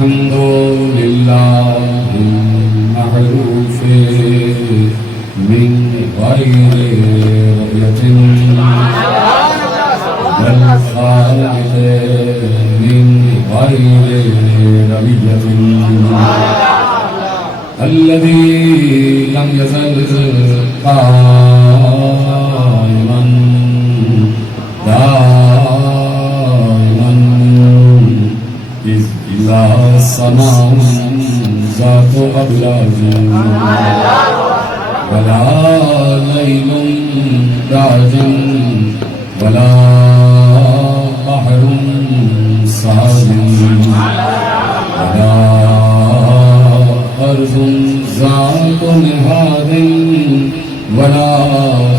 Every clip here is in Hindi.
अल्हम्दुलिल्लाहि महरूफ़े मिन गैरि रबियतिन वल खालिक़े मिन गैरि रबियतिन अल्लज़ी लम यज़ल काइमन दाइमन इज़ा सनाउन ज़ातु अबलाजिन वला लैलुन दाजिन वला बहरुन साजिन वला अर्ज़ुन ज़ातु निहादिन वला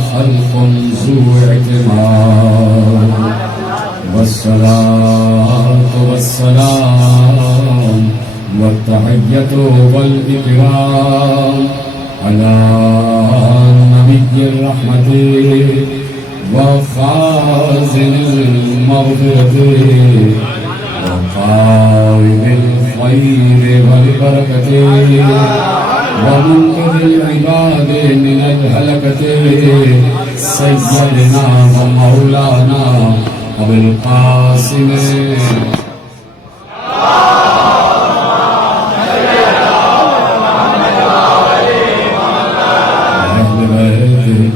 खल्क़ुन ज़ू इतिमाद वस्सलातु वस्सलाम वत्तहिय्यतु वल इकराम अला नबिय्यिर रहमति व ख़ाज़िनिल मग़फ़िरति व क़ाइमिल ख़ैरि वल बरकति व मुन्क़िज़िल इबादि मिनल हलकति सय्यदना व मौलाना अबुल क़ासिम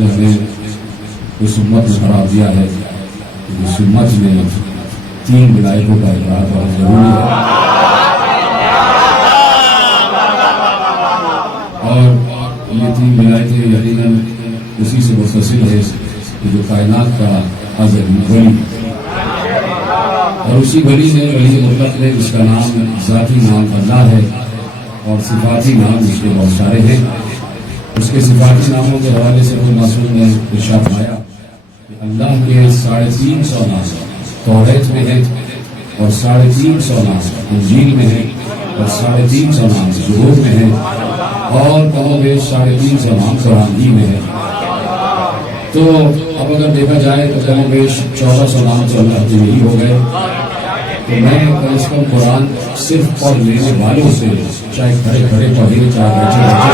ने उस उम्मत में करार दिया है कि इस उम्मत में 3 विलायतों का इकरार बहुत जरूरी है और ये 3 विलायतें यकीनन उसी से मुस्तसिल है कि जो कायनात का अज़ली वली और उसी वली ने वली मुतलक ने जिसका नाम ज़ाती नाम अल्लाह है और सिफाती नाम जिसके बहुत सारे हैं उसके सिफाती नामों के हवाले से कोई मासूम ने इरशाद फरमाया कि अल्लाह के 350 नाम तौरात में है और 350 नाम इंजील में है और 350 नाम ज़बूर में है और कमोबेश 350 नाम कुरान में है। तो अब अगर देखा जाए तो कमोबेश 1400 नाम तो अल्लाह के यही हो गए। तो मैं कम से कम कुरान सिर्फ पढ़ लेने वालों से, चाहे खड़े खड़े पढ़े चाहे बैठे बैठे,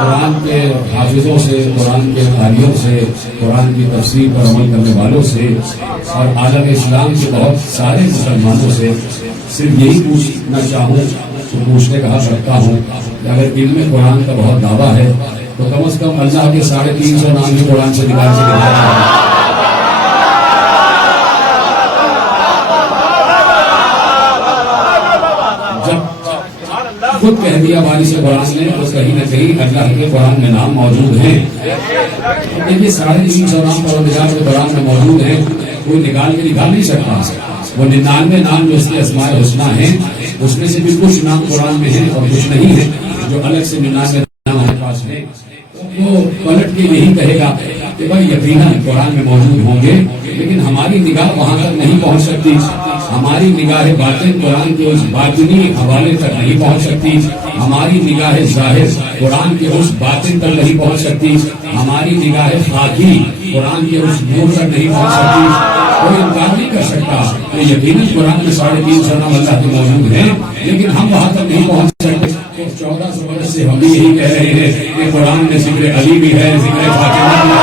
कुरान के हाफिजों से, कुरान के कारियों से, कुरान की तफसीर पर अमल करने वालों से और आलम इस्लाम के बहुत सारे मुसलमानों से सिर्फ यही पूछना चाहूँ तो पूछने का हक रखता हूँ कि अगर इल्म कुरान का बहुत दावा है तो कम से कम अल्लाह के 350 नाम भी कुरान से निकाल के दिखाया। खुद कह दिया वारिस कुरान ने तो कहीं न कहीं अल्लाह के कुरान में नाम मौजूद है। देखिए 350 नाम परवरदिगार के कुरान में मौजूद है, कोई निकाल के दिखा नहीं सकता। वो 99 नाम जो उसके अस्माए हुस्ना है उसमें से भी कुछ नाम कुरान में है और कुछ नहीं है, जो अलग से 99 नाम हमारे पास है। वो पलट के यही कहेगा कि भाई यकीनन कुरान में मौजूद होंगे, लेकिन हमारी निगाह वहां तक नहीं पहुंच सकती। हमारी निगाह बातिन कुरान के उस बातिनी हवाले तक नहीं पहुंच सकती। हमारी निगाह ज़ाहिर कुरान के उस बातिन तक नहीं पहुंच सकती। हमारी निगाह खाकी कुरान के उस नूर तक नहीं पहुंच सकती। कोई इनकार नहीं कर सकता। तो यकीनन कुरान में 350 नाम अल्लाह के मौजूद हैं, लेकिन हम वहां तक नहीं पहुंच सकते। 1400 वर्ष से हम भी यही कह रहे हैं कि कुरान में जिक्र अली भी है, जिक्र फातिमा भी है,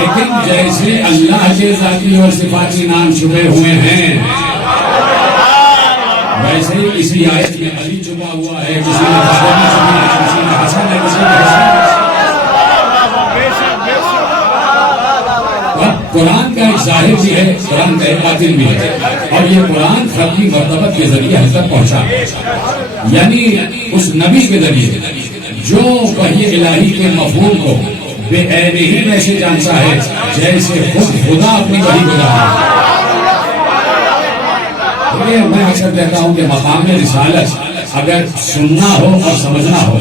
लेकिन जैसे अल्लाह के ज़ाती और सिफाती नाम छुपे हुए हैं, वैसे ही इसी आयत में अली छुपा हुआ है, किसी ने फातिमा छुपी है, किसी ने हसन है, किसी ने हसन। कुरान का एक जाहिर भी है, कुरान का एक बातिन भी है, और ये कुरान खत्मी मर्तबत के जरिए हम तक पहुंचा, यानी उस नबी के जरिए जो वही इलाही के मफहूम को बेऐन ही वैसे जानता है जैसे खुद खुदा अपनी वही को जानता है। मैं अक्सर कहता हूं कि मकाम रिसालत अगर सुनना हो और समझना हो,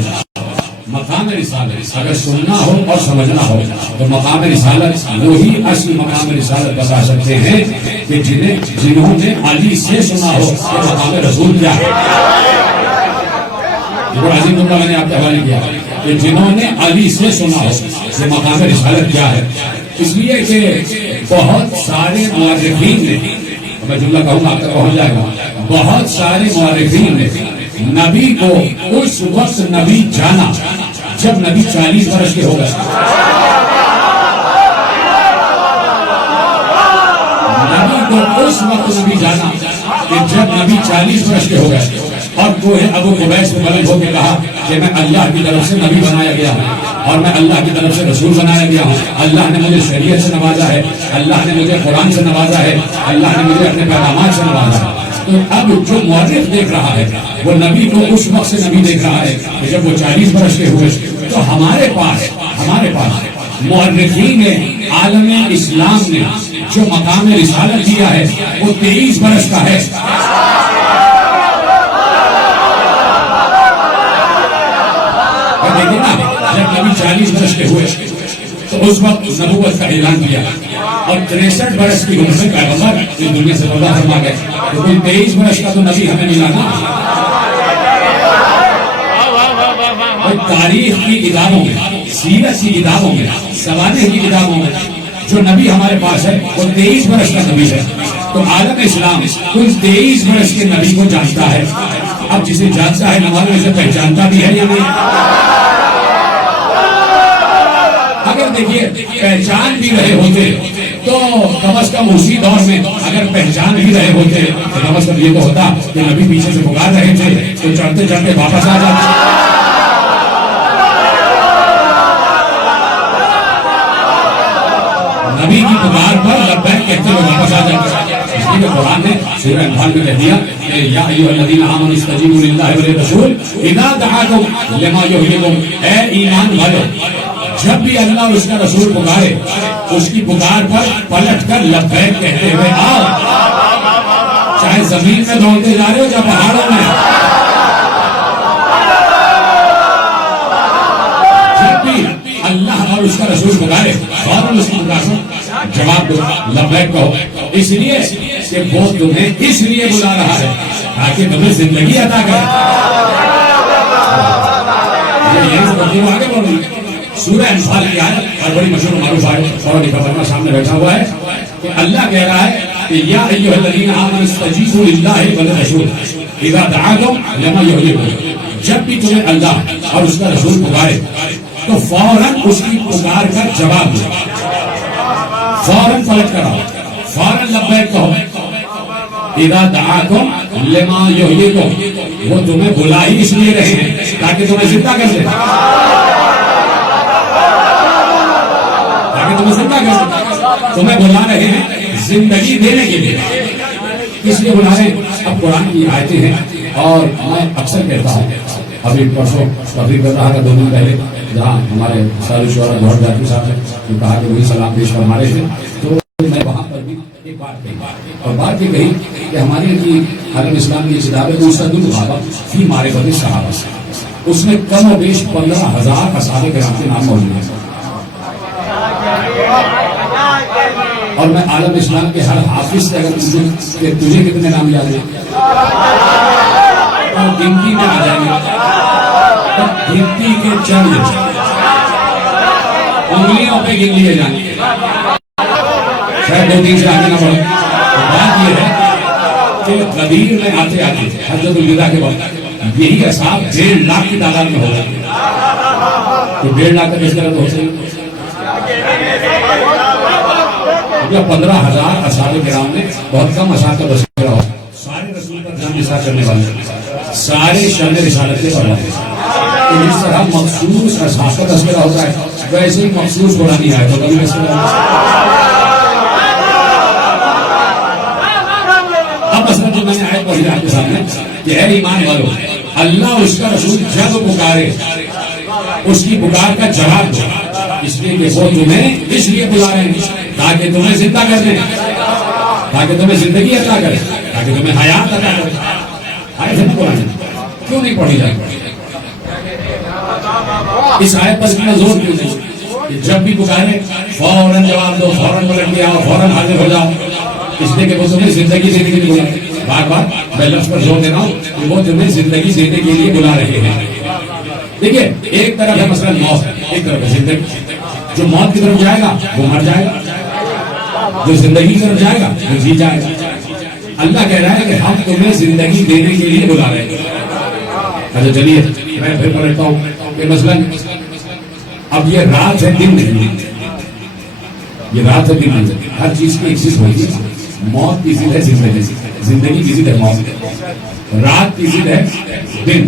मकाम रिसालत अगर सुनना हो और समझना हो तो मकाम रिसालत वही असली मकाम रिसालत बता सकते हैं कि जिन्होंने अली से सुना हो कि मकाम रसूल क्या है। अजीम जुमला मैंने आपके हवाले किया कि जिन्होंने अली से सुना हो कि मकाम रिसालत क्या है, इसलिए कि बहुत सारे मुअर्रिखीन ने, मैं जुमला कहूंगा आपका पहुंच जाएगा, बहुत सारे मुअर्रिखीन ने नबी को उस वक्त नबी जाना जब नबी 40 वर्ष के हो गए। नबी को उस वक्त नबी जाना कि जब नबी 40 वर्ष के हो गए, और वो है अबू कुबैस में बलंद होकर कहा कि मैं अल्लाह की तरफ से नबी बनाया गया हूँ और मैं अल्लाह की तरफ से रसूल बनाया गया हूँ। अल्लाह ने मुझे शरीयत से नवाजा है, अल्लाह ने मुझे कुरान से नवाजा है, अल्लाह ने मुझे अपने पैगामात से नवाजा है। तो अब जो मुअर्रिख देख रहा है वो नबी को उस वक्त से नबी देख रहा है कि जब वो 40 वर्ष के हुए। तो हमारे पास मुअर्रिखीन ने आलम इस्लाम ने जो मकाम रिसालत दिया है वो 23 वर्ष का है। देखिए ना, जब नबी 40 वर्ष के हुए तो उस वक्त नबूवत का ऐलान किया और 63 वर्ष की उम्र में पैगंबर इस दुनिया से पैदा फरमा गए। तो कोई 23 वर्ष का तो नबी हमें मिला ना। और तारीख की किताबों में, सीरत की किताबों में, सवाने की किताबों में जो नबी हमारे पास है वो 23 वर्ष का नबी है। तो आलम इस्लाम कुल 23 वर्ष के नबी को जानता है। अब जिसे जानता है नमाज में से पहचानता भी है या नहीं? अगर देखिए पहचान भी रहे होते तो कम अज कम उसी दौर में अगर पहचान भी रहे होते तो कम अज कम ये तो होता कि नबी पीछे से पुकार रहे थे तो चढ़ते चढ़ते वापस आ जाते। नबी की पुकार पर लब्बैक कहते हुए वापस आ जाते। इसलिए कुरान ने सूरह अनफाल में कह दिया कि या अय्युहल्लज़ीना आमनू इस्तजीबू लिल्लाहि व लिर्रसूल इज़ा दआकुम लिमा युहयिकुम, ऐ ईमान वालों जब भी अल्लाह और उसका रसूल पुकारे उसकी पुकार पर पलट कर लब्बैक कहते हुए आओ। चाहे जमीन में दौड़ते जा रहे हो या पहाड़ों में, जब भी अल्लाह और उसका रसूल पुकारे फौरन उसकी पुकार को जवाब दो, लब्बैक कहो। इसलिए कि वो तुम्हें इसलिए बुला रहा है ताकि तुम्हें जिंदगी अता करे। आगे बोलो, सूरह अनफाल की आयत और बड़ी मशहूर मारूफ आयत और निकलना सामने बैठा हुआ है कि अल्लाह कह रहा है कि या अय्युहल्लज़ीना आमनू इस्तजीबू लिल्लाहि व लिर्रसूल इज़ा दआकुम लिमा युहयिकुम, जब भी तुम्हें अल्लाह और उसका रसूल पुकारे तो फौरन उसकी पुकार का जवाब दो, फौरन पलट कर आओ, फौरन लब्बैक कहो। इज़ा दआकुम लिमा युहयिकुम, वो तुम्हें बुला ही इसलिए रहे हैं ताकि तुम्हें जिंदा कर दे, तुम्हें जिंदा कर, तुम्हें बुला रहे हैं जिंदगी देने के लिए। इसलिए बुला रहे हैं। अब कुरान की आयतें हैं और मैं अक्सर कहता हूँ, अभी परसों तकरीर कर रहा था 2 दिन पहले जहाँ हमारे सारे शोरा गौर जाती साहब ने कहा कि वही सलाम पेश फरमा रहे थे, तो मैं वहाँ पर भी एक बात कही और बात ये कही कि हमारी की आलम इस्लाम की किताब है मुस्तदुल गहाबा फी मारिफत सहाबा, उसमें कम और बेश 15,000 असहाबे किराम के नाम मौजूद हैं। और मैं आलम इस्लाम के हर हाफिज से अगर पूछूं तुझे कितने नाम याद है तो गिनती में आ जाएंगे, तो गिनती के चंद उंगलियों पे गिन लिए जाएंगे, शायद 2-3 से आगे ना बढ़े। बात यह है कि कबीर में आते आते हजरतुल विदा के वक्त यही असहाब 1.5 लाख की तादाद में हो गए। तो 1.5 लाख का किस तरह तो हो सकता है। या 15,000 असहाबे किराम में बहुत कम असहाब का तस्करा हो, सारे रसूल पर जान निसार करने वाले, सारे शान रिसालत के पढ़ने। तो जिस तरह मखसूस असहाब का तस्करा होता है, वैसे ही मखसूस कुरानी आए तो कभी मसलन जो मैंने आयत पढ़ी आपके सामने कि है ईमान वालों, अल्लाह उसका रसूल जब पुकारे उसकी पुकार का जवाब दो, इसलिए कि वो तुम्हें इसलिए बुला रहे हैं ताकि तुम्हें जिंदा कर दें, ताकि तुम्हें जिंदगी अता करे, ताकि तुम्हें हयात अता करे। आयत है ना कुरान, क्यों नहीं पढ़ी जाए? इस आयत पर इतना जोर क्यों नहीं? जब भी पुकारे फौरन जवाब दो, फौरन पलट के आओ, फौरन हाजिर हो जाओ, इसलिए कि वो तुम्हें जिंदगी देने के लिए बुला रहे हैं। बार बार मैं लफ्ज पर जोर दे रहा हूँ कि वो तुम्हें जिंदगी देने के लिए बुला रहे हैं। देखिए, एक तरफ है मसलन मौत, एक तरफ है जिंदगी। जो मौत की तरफ जाएगा वो मर जाएगा, जो जिंदगी की तरफ जाएगा वो जी जाएगा। अल्लाह कह रहा है कि हम तुम्हें जिंदगी देने के लिए बुला रहे हैं। अच्छा चलिए मैं फिर पढ़ता हूँ कि मसलन अब ये रात है दिन नहीं, ये रात है दिन नहीं, हर चीज की एक चीज होगी। मौत की जिद है जिंदगी, जिंदगी की जिद है मौत, रात की जिद है दिन,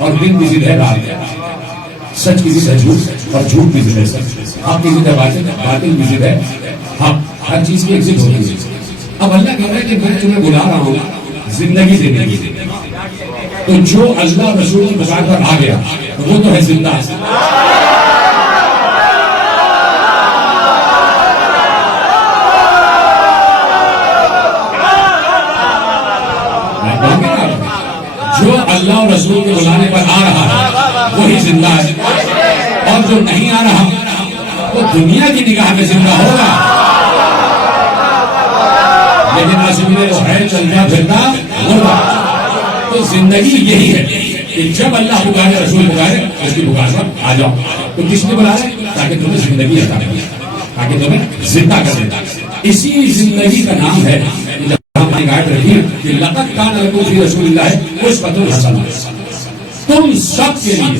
और दिन की जिद है रात। सच की जिद है झूठ, और झूठ की जिद है सच। हक की जिद है बातिल, बातिल की जिद है हक। हर चीज की एक जिद होती है। अब अल्लाह कह रहा है कि मैं तुम्हें बुला रहा हूँ जिंदगी देने की। तो जो अल्लाह रसूल की पुकार पर आ गया वो तो है जिंदा। जो अल्लाह और रसूल के बुलाने पर आ रहा है वही जिंदा है, और जो नहीं आ रहा वो दुनिया की निगाह में जिंदा होगा, लेकिन आसिफ में वो है चलता फिरता होगा। तो जिंदगी यही है कि जब अल्लाह पुकारे, रसूल पुकारे, उसकी पुकार पर आ जाओ। तो किसने बुला रहे? ताकि तुम्हें जिंदगी अता करे, ताकि तुम्हें जिंदा कर दे। इसी जिंदगी का नाम है गायब रखी कि लक़द कान लकुम फी रसूलिल्लाहि उस्वतुन हसना। तुम सब के लिए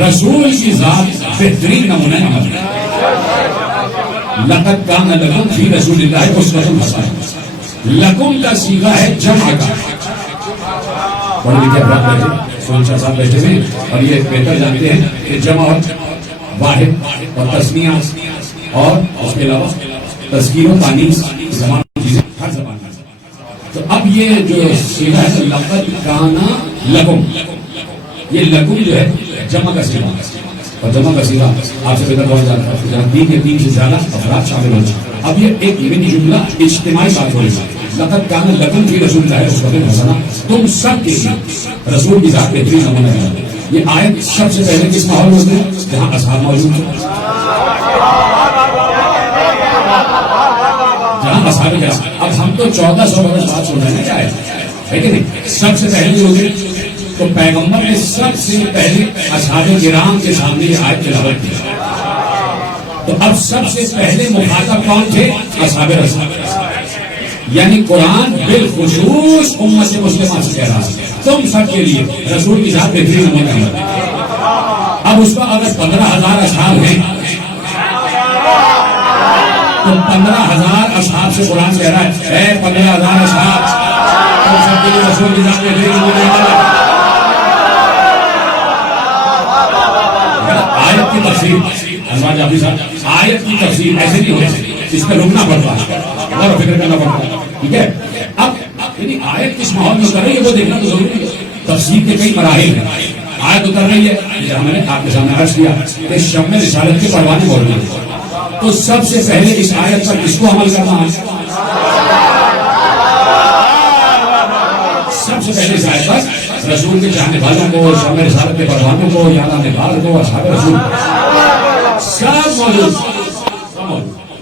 रसूल की जात बेहतरीन नमूना है। लक़द कान लकुम फी रसूलिल्लाहि उस्वतुन हसना। लकुम का सीगा है जमा का। पढ़ लिखे बात बैठे, सोचा साहब बैठे हैं और ये बेहतर जानते हैं कि जमा वाहिद और तस्निया और उसके अलावा तस्कीर और तानीस ज़बान चीजें हर ज़बान में। तो अब ये जो सीधा है लक़द काना लकुम, ये लकुम जो है जमा का सीधा, और जमा का सीधा आपसे बेहतर बहुत जाता है जहाँ तीन या तीन से ज्यादा अफराद शामिल हो जाए। अब ये एक मिनी जुमला इज्तिमाई बात हो रही है। लक़द काना लकुम फी रसूलिल्लाहि उस्वतुन हसना। तुम सब के लिए रसूल की जात बेहतरीन नमूना है। ये आयत सबसे पहले किस माहौल में होती है? जहाँ असहाब मौजूद थे, जहाँ असहाब के। अब हम तो 1400 बरस बाद सुन रहे हैं, क्या है कि नहीं? सबसे पहले होगी तो पैगंबर ने सबसे पहले असहाबे किराम के सामने ये आयत तिलावत की। तो अब सबसे पहले मुखातब कौन थे? असहाबे रसूल। यानी कुरान बिलखुसूस उम्मत मुस्लिमा से कह रहा है तुम सब के लिए रसूल की जात बेहतरीन नमूना है। अब उसका अगर 15,000 असहाब हैं तो 15,000 असहाब से कुरान कह रहा है 15,000 असहाब तुम सब के लिए रसूल की जात बेहतरीन नमूना है। आयत की तफसीर, आयत की तफसीर ऐसे नहीं होती, इस पर रुकना पड़ता है और फिक्र करना पड़ता है। ठीक है, अब यानी आयत किस माहौल में उतर रही है वो देखना तो जरूरी है। तफसीर के कई मराहिल हैं। आयत उतर रही है, मैंने आपके सामने अर्ज किया कि शम्मे रिसालत के परवाने बोल रहे हैं। तो सबसे पहले इस आयत पर किसको अमल करना है? सबसे पहले इस आयत पर रसूल के चाहने वालों को, शम्मे रिसालत के परवानों को, याद आने वालों को, असहाबे रसूल सब मौजूद।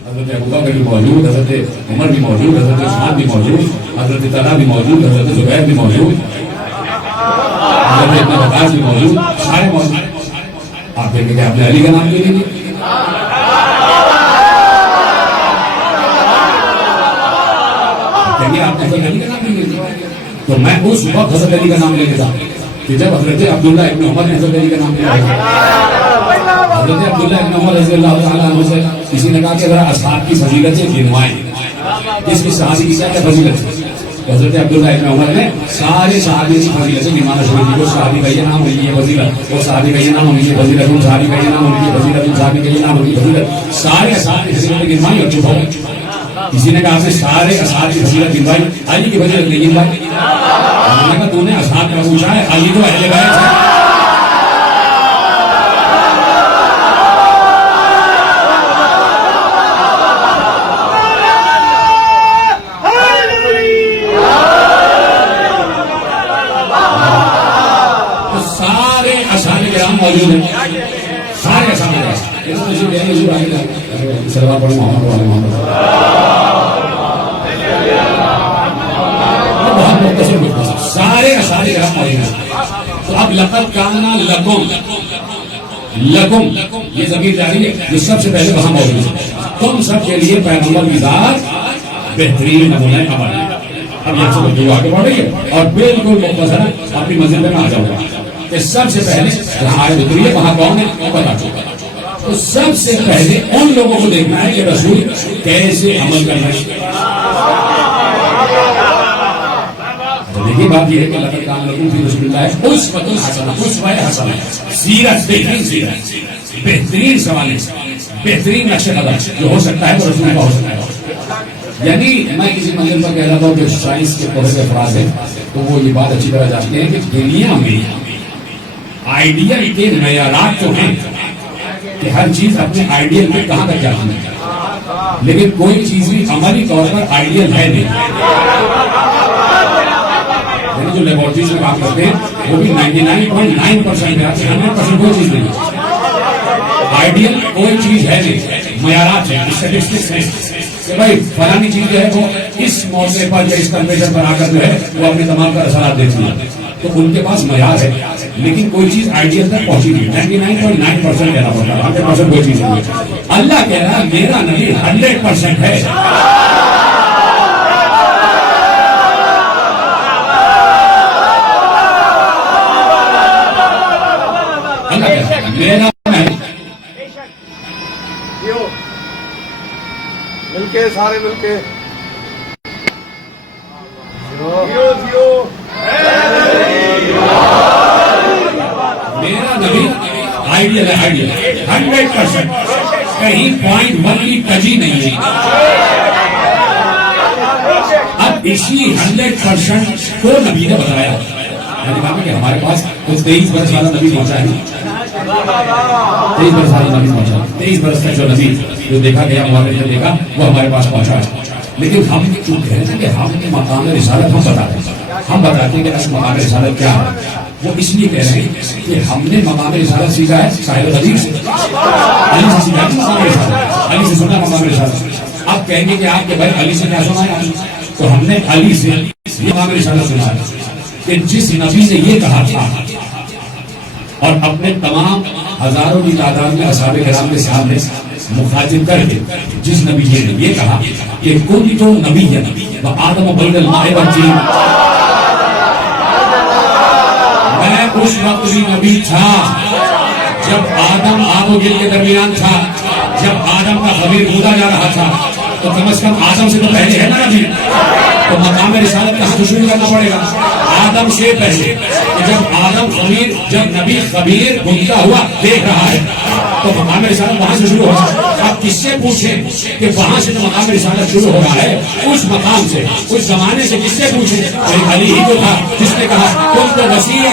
हज़रत अबू बकर भी मौजूद, हज़रत उमर भी मौजूद, हज़रत उस्मान भी मौजूद, हज़रत तलहा भी मौजूद, हज़रत ज़ुबैर भी मौजूद, हज़रत इब्न अब्बास भी मौजूद, सारे मौजूद। आप देखेंगे कि आपने अली का नाम ले लीजिए, कहेंगे आपने अली का नाम ले लीजिए। तो मैं उस वक्त हज़रत अली का नाम ले लेता कि जब हज़रत अब्दुल्लाह इब्न उमर ने हज़रत अली का नाम लिया। हज़रत अब्दुल्लाह इब्न उमर रज़ियल्लाहु ताला अन्हु से किसी ने कहा कि जरा असहाब की फजीलतें गिनवाएं, किसकी सहाबी की क्या क्या फजीलत है। तो हज़रत अब्दुल्लाह इब्न उमर ने सारे सहाबी की फजीलतें गिनवाना शुरू की। वो सहाबी का ये नाम, उनकी ये फजीलत, वो सहाबी का ये नाम, उनकी फजीलत, उन सहाबी का ये नाम, उनकी फजीलत, उन सहाबी का ये नाम, उनकी फजीलत, सारे असहाब की फजीलतें गिनवाई और चुप हो गए। किसी ने कहा आपने सारे असहाब की फजीलत गिनवाई, अली की फजीलत नहीं गिनवाई। मैंने कहा तूने असहाब का पूछा है, अली तो अहले बैत है। मौजूद है सारे सलवार पढ़ो मोहम्मद वाले मोहम्मद बहुत मुख्तसर सारे असारे ग्राम मौजूद है। तो अब लक़द काना लकुम, लकुम ये ज़मीर जारी है, ये सबसे पहले वहां मौजूद है। तुम सब के लिए पैगंबर की ज़ात बेहतरीन नमूना अमल है। अब यहाँ से दुआ आगे बढ़ रही है और बिल्कुल मुख्तसर अपनी मंजिल में आ जाऊंगा कि सबसे पहले जहां आए उतरी है वहां कौन है वो बता चुका। तो सबसे पहले उन लोगों को देखना है कि रसूल कैसे अमल कर रहे हैं। तो देखिए बात यह है कि लक़द काना लकुम फ़ी रसूलिल्लाहि उस्वतुन हसना, उस्वा हसना, सीरत बेहतरीन, सीरत बेहतरीन सवाल, बेहतरीन नक्शे कदम जो हो सकता है वो रसूल का हो सकता है। यानी मैं किसी मंजिल पर कह रहा था कि साइंस के पढ़े अफराज है तो वो ये बात अच्छी तरह जानते हैं कि दुनिया में आइडियल के मयारात तो हैं कि हर चीज अपने आइडियल पे कहां तक जाती है, लेकिन कोई चीज भी अमली तौर पर आइडियल है नहीं। जो लेबोरेटरीज में काम करते हैं वो भी 99.9% में आते हैं, 100% कोई चीज नहीं। आइडियल कोई चीज है नहीं, मयारात है, स्टैटिस्टिक्स है कि भाई फलानी चीज जो है वो इस मौके पर या इस टेम्परेचर पर आकर जो है वो अपने तमाम का असरात देती है। तो उनके पास मयार है, लेकिन कोई चीज आइडियल तक पहुंची नहीं। 99.9% कहना पड़ता है, 100% कोई चीज नहीं। अल्लाह कह रहा है मेरा नबी 100% है। अल्लाह कह रहा है मेरा मिलके सारे मिलके मेरा नबी आइडियल है, आइडियल 100%, कहीं 0.1 की कजी नहीं है। अब इसी 100% को नबी ने बताया। मैंने कहा कि हमारे पास तो 23 बरस वाला नबी पहुंचा है, 23 बरस वाला नबी पहुंचा, 23 बरस का जो नबी जो देखा गया हमारे ने देखा वो हमारे पास पहुंचा है। लेकिन हम क्यों कह रहे हैं कि हमने मकाम रिसालत हम बताते हैं, हम बताते हैं कि असल मकाम रिसालत क्या है। वो इसलिए कह रहे हैं कि हमने मकाम रिसालत सीखा है साहिब अली से, अली से सीखा है मकाम रिसालत, अली से सुना मकाम रिसालत। आप कहेंगे कि आपके भाई अली से क्या सुना है, तो हमने अली से मकाम रिसालत सुना है कि जिस नबी ने ये कहा था और अपने तमाम हजारों की तादाद में असहाबे किराम के सामने मुखातिब करके जिस नबी ने ये कहा कि कुल तो नबी है व आदम बैनल माए व तीन, मैं उस वक्त भी नबी था जब आदम आबो गिल के दरमियान था, जब आदम का खमीर कूदा जा रहा था। तो कम से कम आदम से तो पहले है ना नबी, तो मकाम रिसालत कहां से शुरू करना पड़ेगा, आदम से पहले। तो जब आदम खमीर, जब नबी खमीर घूमता हुआ देख रहा है तो मकाम रिसालत वहां से शुरू होगा। आप किससे पूछें कि वहां से तो मकाम रिसालत शुरू हो रहा है, उस मकाम से, उस जमाने से किससे पूछें? अली ही तो था जिसने कहा तुम तो वसीय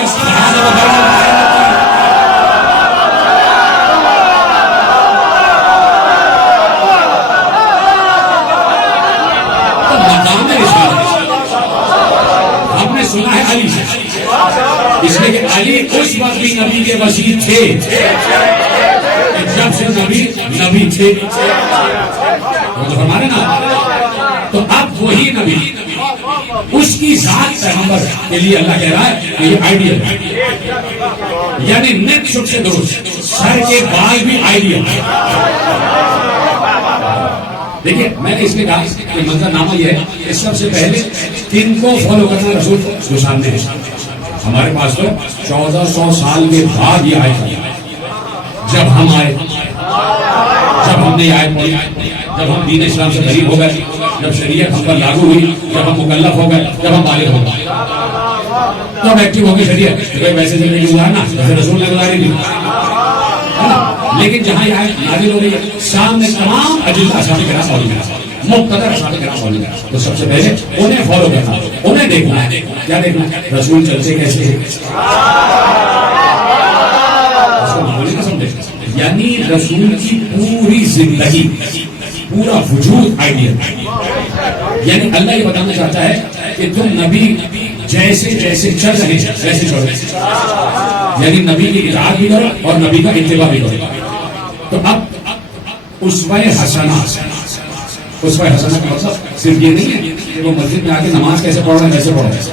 सुना है अली से, इसलिए कि अली उस वक्त भी नबी के वसी थे जब से नबी थे, तो हमारे ना। तो अब वही नबी उसकी जात पैगंबर के लिए अल्लाह कह रहा है कि ये आइडियल है, यानी नेक शुभ से दुरुस्त, सर के बाल भी आइडियल। देखिए मैंने इसमें कहा कि मंजरनामा यह है कि सबसे पहले किनको फॉलो करना रसूल जो सामने है। हमारे पास तो 1400 साल के बाद ये आया, जब हम आए, जब हमने आयत पढ़ी, जब हम दीन इस्लाम से करीब हो गए, जब शरीयत हम पर लागू हुई, जब हम मुकल्लफ हो गए, जब हम बालिग हो गए, तब एक्टिव हो गई शरीयत। वैसे जिंदगी गुजारना जैसे रसूल ने गुजारी थी, है ना। लेकिन जहां यह आयत नाज़िल हो रही है, सामने तमाम अजिल्ला साबिक़ किराम मौजूद हैं, मुक़्तदर साबिक़ किराम मौजूद हैं। तो सबसे पहले उन्हें फॉलो करना, उन्हें देखना है। क्या देखना? रसूल चलते कैसे हैं, यानी रसूल की पूरी जिंदगी, पूरा वजूद आइडियल। यानी अल्लाह ये बताना चाहता है कि तुम नबी जैसे जैसे चल रहे वैसे चलो, यानी नबी की इताअत भी करो और नबी का इत्तिबा भी करो। तो अब उसवा हसना, उसवा हसना का मतलब सिर्फ ये नहीं है कि वो मस्जिद में आके नमाज कैसे पढ़ रहे हैं वैसे पढ़ रहे हैं,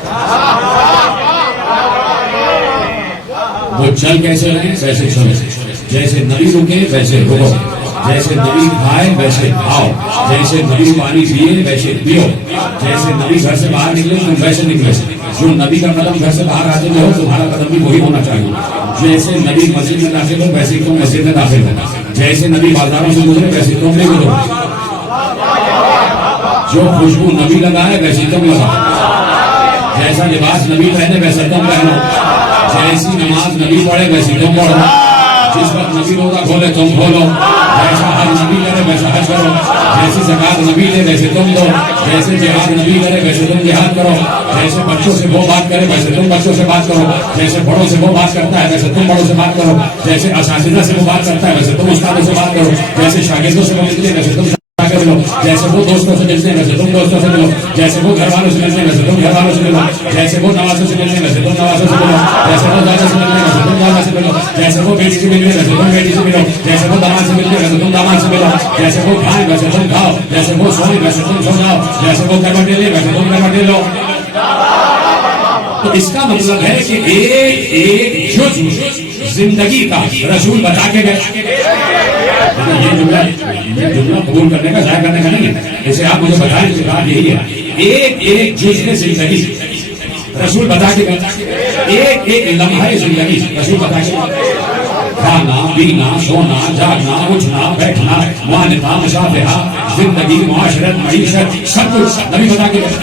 वो चल कैसे रहे वैसे चलो, जैसे नबी रुके वैसे रुको, जैसे नबी खाए वैसे खाओ, जैसे नबी पानी पिए वैसे पियो, जैसे नबी घर से बाहर निकले तुम वैसे निकले, जो नबी का कदम घर से बाहर आते हो तुम्हारा कदम भी वही होना चाहिए, जैसे नबी मस्जिद में दाखिल हो वैसे तुम मस्जिद में दाखिल हो, जैसे नबी बाजारों से गुजरे वैसे तुम भी गुजरो, जो खुशबू नबी लगाए वैसे तुम लगाओ, जैसा लिबास नबी पहने वैसा तुम पहनो, जैसी नमाज नबी पढ़े वैसी तुम पढ़ो, जिस वक्त नबी रोजा खोले तुम खोलो, जैसा हज नबी करे वैसा हज करो, जैसी ज़कात नबी दे वैसे तुम दो, जैसे जिहाद नबी करे वैसे तुम जिहाद करो, जैसे बच्चों से वो बात करे वैसे तुम बच्चों से बात करो, जैसे बड़ों से वो बात करता है वैसे तुम बड़ों से बात करो, जैसे असातिज़ा से वो बात करता है वैसे तुम उस्तादों से बात करो, जैसे शागिर्दों से वो मिलते हैं वैसे तुम मिलो, जैसे वो दोस्तों से मिलते हैं वैसे तुम दोस्तों से मिलो, जैसे वो घर वालों से मिलते हैं वैसे तुम घर वालों से मिलो, जैसे वो नवाजों से मिलते हैं वैसे तुम नवाजों से मिलो, जैसे वो दादा से मिलते हैं वैसे तुम दादा से मिलो, जैसे वो बेटी से मिलते हैं वैसे तुम बेटी से मिलो, जैसे वो दामाद से मिलते हैं वैसे तुम दामाद से मिलो, जैसे वो खाए वैसे तुम खाओ, जैसे वो सोए वैसे तुम सो जाओ, जैसे वो करवटें ले वैसे तुम करवटें लो। तो इसका मतलब है कि एक एक जुज़ जिंदगी का रसूल बता के गए। ये जुमला कबूल करने का, जाहिर करने का नहीं है, जैसे आप मुझे बताएं कि बात यही है, एक एक जुज़ जिंदगी रसूल बता के गए, एक एक लम्हा जिंदगी रसूल बता के गए, खाना पीना सोना जागना उठना बैठना मानता मुसाफिहा जिंदगी मुआशरत मईशत सब कुछ नबी बता के गए।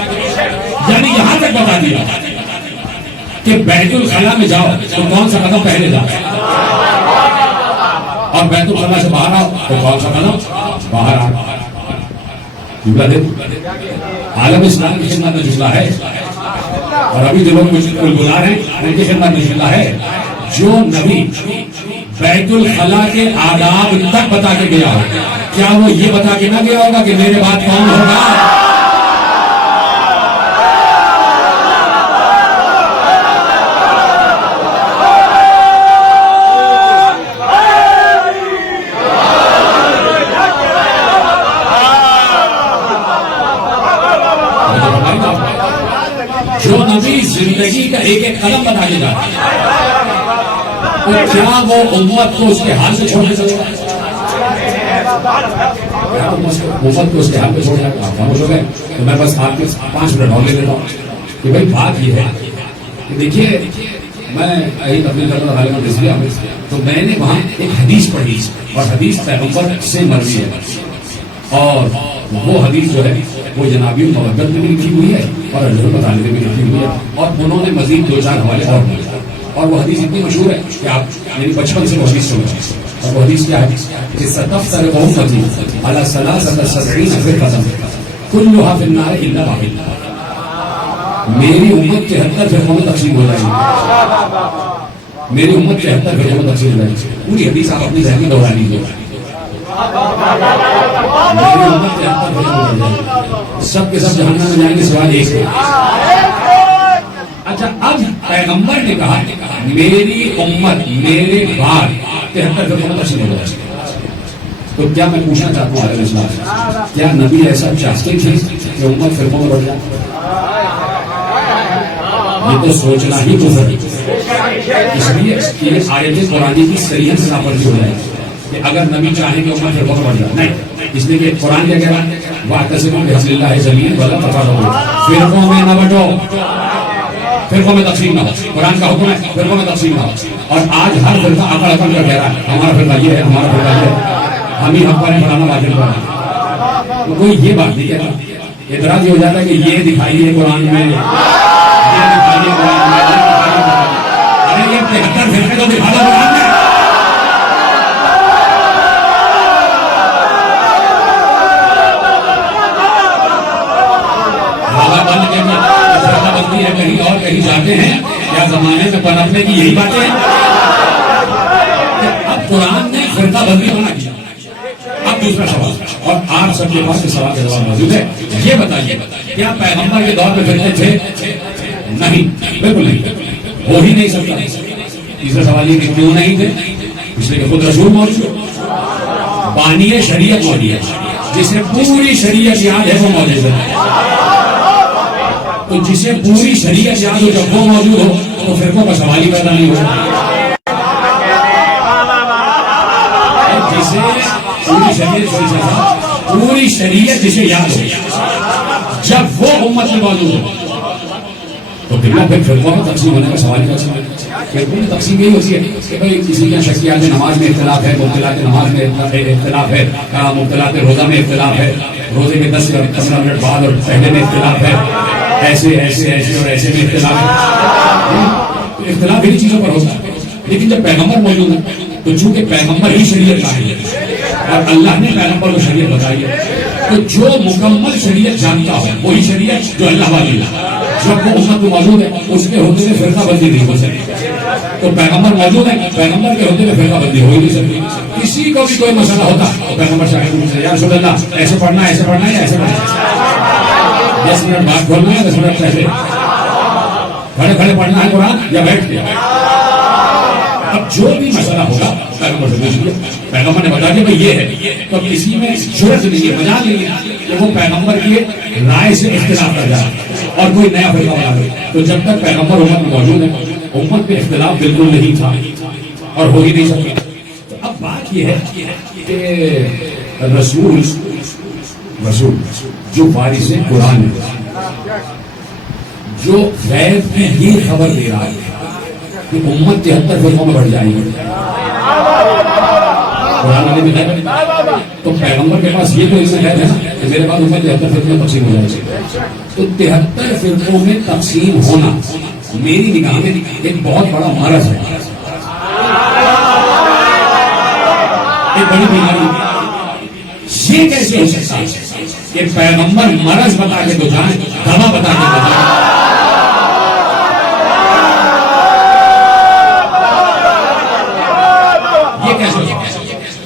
यानी यहां तक बता दिया कि बैतुल खला में जाओ तो कौन सा कदम पहले जाओ, और बैतुल खला से बाहर आओ तो कौन सा कदम बाहर आओ। आलम इस्लाम की खिदमत में जुमला है, और अभी जो लोग गुलगुजार हैं उनकी खिदमत में जुमला है। जो नबी बैतुल खला के आदाब तक बता के गया हो, क्या वो ये बता के ना गया होगा कि मेरे बाद कौन होगा? जो नबी जिंदगी का एक एक कदम बता के जाता है, तो क्या वो उम्मत को उसके हाल से छोड़ देगा? उम्मत को उसके हाल पे छोड़ देगा? आप खामोश हो गए तो मैं बस आपके 5 मिनट और ले लेता हूँ कि भाई बात ये है कि देखिए, मैं यही तकलीफ करता था इसलिए, तो मैंने वहां एक हदीस पढ़ी, और हदीस पैगंबर से मर्जी है, और वो हदीस जो है वो जनाबी मुवद्दत में भी लिखी हुई है और हज़रत तालिब में भी लिखी हुई है, और उन्होंने मजीद 2-4 हवाले और दिए, और वो हदीस इतनी मशहूर है कि आप मेरी बचपन से वो हदीस सुन रहे हैं। और वो हदीस क्या है कि सतफ्तर उम्मती अला सलासत सबईन फिरक़तन कुल्लुहा फिन्नार इल्ला वाहिद। मेरी उम्मत 73 फिरकों में तकसीम हो जाएगी, मेरी उम्मत 73 फिरकों में तकसीम हो जाएगी। पूरी हदीस आप अपनी ज़हन में दोहरा लीजिए, सब के सब जहन्नम में जाएंगे सिवाय एक है। अच्छा, अब पैगंबर ने कहा मेरी उम्मत मेरे बाद 73 फिरकों में तकसीम हो जाएगी। तो क्या मैं पूछना चाहता हूँ आलम इस्लाम से, क्या नबी ऐसा चाहते थे कि उम्मत फिरकों में बढ़ जाए? ये तो सोचना ही कुफर है। इसलिए ये आयत कुरानी की सरीहत से नापसंद हो जाएगी कि अगर नबी चाहे कि उम्मत फिरकों में बढ़ जाए, नहीं, इसलिए कि कुरान क्या कह रहा है, वातसिमू बिहब्लिल्लाहि जमीअन वला तफर्रक़ू, फिरकों में न बंटो, फिरकों में तकसीम ना हो। कुरान का हुक्म है फिरकों में तकसीम ना हो। और आज हर फिरका अकड़ अकड़ कर कह रहा है हमारा फिरका ये है, हमारा फिरका ये है, हम ही हम पर फलाना वाजिब पर। तो कोई ये बात नहीं कहता। इतराज ये हो जाता है कि ये दिखाइए कुरान में, ये दिखाइए कुरान में, ये दिखाइए कुरान में। अरे ये 73 फिरके तो दिखा दो कुरान में। है कहीं और कहीं जाते हैं या जमाने में पनपने की यही बातें हैं। अब कुरान ने फिरका बंदी मना किया। अब दूसरा सवाल, और आप सबके पास सवाल का जवाब मौजूद है। ये बताइए क्या पैगंबर के दौर में फिरके थे? नहीं, बिल्कुल नहीं, हो ही नहीं सकता। तीसरा सवाल ये कि क्यों नहीं थे? इसलिए खुद रसूल मौजूद, बानिए शरीयत मौजूद है, जिसे पूरी शरीयत याद है वो मौजूद है। तो जिसे पूरी शरीयत याद हो जब वो मौजूद हो तो फिरकों का सवाल ही पैदा नहीं होगा। जिसे पूरी शरीयत जिसे याद हो जब वो उम्मत में मौजूद हो तो फिर फिरकों में तकसीम होने का सवाल क्या है? फिरकों में तकसीम यही होती है कि भाई किसी के शख्सियात नमाज में इख्तिलाफ है, मुब्तला के नमाज में इख्तिलाफ है, मुब्तला के रोजा में इख्तिलाफ है, रोजे के 10-15 मिनट बाद और पहले में इख्तिलाफ है, ऐसे ऐसे ऐसे और ऐसे में इख्तिलाफ। इख्तिलाफ इन्हीं चीजों पर होता है। लेकिन जब पैगंबर मौजूद है तो चूंकि पैगंबर ही शरीयत लाई है और अल्लाह ने पैगंबर को शरीयत बताई है, तो जो मुकम्मल शरीयत जानता हो वही शरीयत जो अल्लाह वाली है, जब वो उम्मत में मौजूद है उसके होते हुए फिरका बंदी नहीं हो सकती। तो पैगंबर मौजूद है, पैगंबर के होते हुए फिरका बंदी हो ही नहीं सकती। किसी को भी कोई मसला होता तो पैगंबर शायद या रसूल अल्लाह ऐसे पढ़ना है, ऐसे पढ़ना है, ऐसे पढ़ना है, 10 मिनट बाद खोलना है, 10 मिनट पहले खड़े खड़े पढ़ना है कुरान या बैठ के। अब जो भी मसला होगा पैगंबर से पूछिए, पैगंबर ने बता दिया भाई ये है, तो अब किसी में जरूरत नहीं है, मजाक नहीं है कि वो पैगंबर की राय से इख्तिलाफ कर जाए और कोई नया फैसला बना दे। तो जब तक पैगंबर उम्मत में मौजूद है उम्मत में इख्तिलाफ बिल्कुल नहीं था और हो ही नहीं सकता। तो अब बात यह है कि रसूल जो वारिस कुरान है, जो गैब की ये खबर दे रहा है कि उम्मत 73 फिरकों में बढ़ जाएगी, कुरान वाले भी है, तो पैगंबर के पास ये तो इसमें है ना कि मेरे बाद उम्मत 73 फिरकों में तकसीम हो जाएगी। तो 73 फिरकों में तकसीम होना मेरी निगाह में एक बहुत बड़ा मरज है, एक बड़ी बीमारी। ये कैसे हो सकता है कि पैगंबर मरज बता के तो जाए, दवा बता के तो जाए? ये कैसे हो सकता है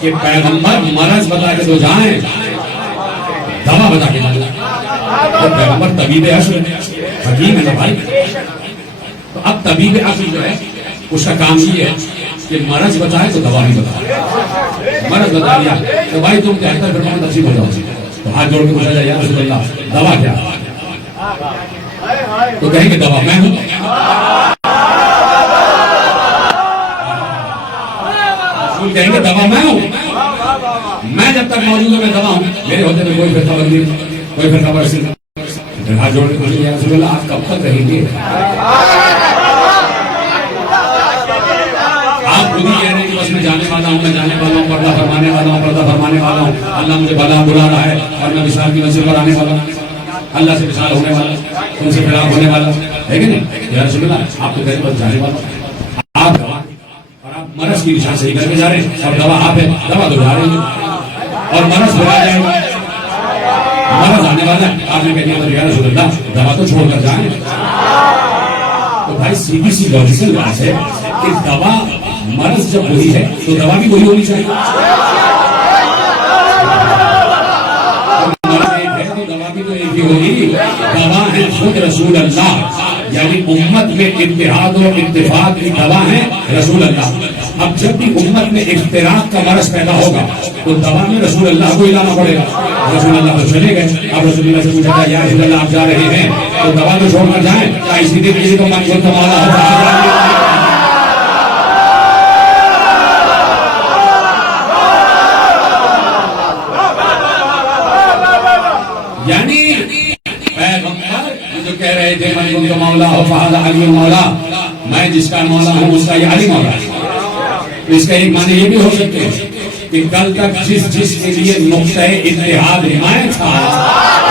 कि पैगंबर मरज बता के तो जाए, दवा बता के जाए? तो पैगंबर तबीब असल हकीम है ना भाई। तो अब तबीब असल जो है उसका काम ये है कि मरज बताए तो दवा नहीं बताए। मरज बता दिया तो भाई तुम 73 फिरकों में तकसीम हो जाओ, तो हाथ जोड़ के पूछा जाए या रसूल अल्लाह दवा क्या? तो कहेंगे दवा मैं हूं। रसूल कहेंगे दवा मैं हूं, मैं जब तक मौजूद हूं मैं दवा हूं, मेरे होते में कोई फिरका बंदी कोई फिरका बरसी। हाथ जोड़ के पूछा या रसूल अल्लाह आप कब तक रहेंगे? आप खुद ही कह रहे हैं कि बस मैं जाने वाला हूँ, मैं जाने वाला हूँ, पर्दा फरमाने वाला हूँ, पर्दा फरमाने वाला हूँ, अल्लाह मुझे बाला बुला रहा है और मैं विशाल की मंजिल पर आने वाला हूँ, अल्लाह से विशाल होने वाला, तुमसे खिलाफ होने वाला है कि नहीं? यार सुन आप तो कह बस जाने वाला, आप दवा और आप मरज की निशान सही करके जा रहे हैं और दवा आप है, दवा तो जा रहे हैं और मरज बुला जाएगा, मरज आने वाला है। आपने कह दिया यार सुन दवा तो छोड़कर जाए। तो भाई सीधी सी लॉजिकल बात है कि दवा मर्ज जब वही है तो दवा भी वही होनी चाहिए। मर्ज एक है तो दवा भी तो एक ही होगी। दवा है खुद रसूल अल्लाह, यानी उम्मत में इत्तेहाद और इत्तेफाक की दवा है रसूल अल्लाह। अब जब भी उम्मत में इख्तिलाफ का मर्ज पैदा होगा तो दवा में रसूल अल्लाह को लाना पड़ेगा। रसूल अल्लाह तो चले गए, अब रसूल अल्लाह से पूछा था या रसूल अल्लाह आप जा रहे हैं तो दवा तो छोड़कर जाए, क्या इसी दिन किसी को मन को कमाना होगा? यानी पैगंबर जो कह रहे थे मन कुंतु मौला हो फहादा अली मौला, मैं जिसका मौला हूँ उसका ये अली मौला है। तो इसका एक माने ये भी हो सकते हैं कि कल तक जिस जिसके लिए नुक्ता इत्तेहाद हिमायत था,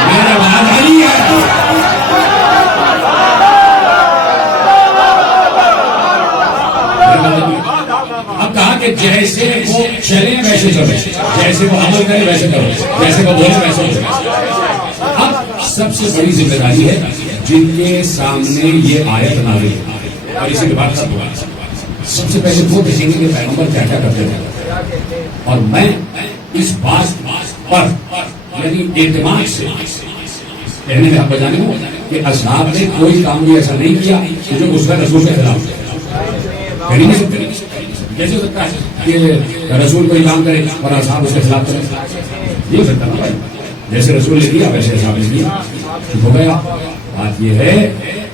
मेरा बाद अली है। अब कहा कि जैसे वो चले वैसे चलो, जैसे वो अमल करे वैसे करो, जैसे वो बोले वैसे बोलो। अब सबसे बड़ी जिम्मेदारी है जिनके सामने ये आयत नाज़िल है, और इसी के बाद सब हुआ, सबसे पहले वो देखेंगे कि पैगंबर क्या क्या करते थे। और मैं इस बात पर यानी एतमाद से कहने में आप बजाने हो कि असहाब ने कोई काम भी ऐसा नहीं किया कि जो उसका रसूल के खिलाफ कह नहीं सकते। कैसे हो सकता है कि रसूल कोई काम करे और असहाब उसके खिलाफ करें? नहीं हो सकता ना भाई। जैसे रसूल ने दिया वैसे असहाब ने दिया, हो गया। बात ये है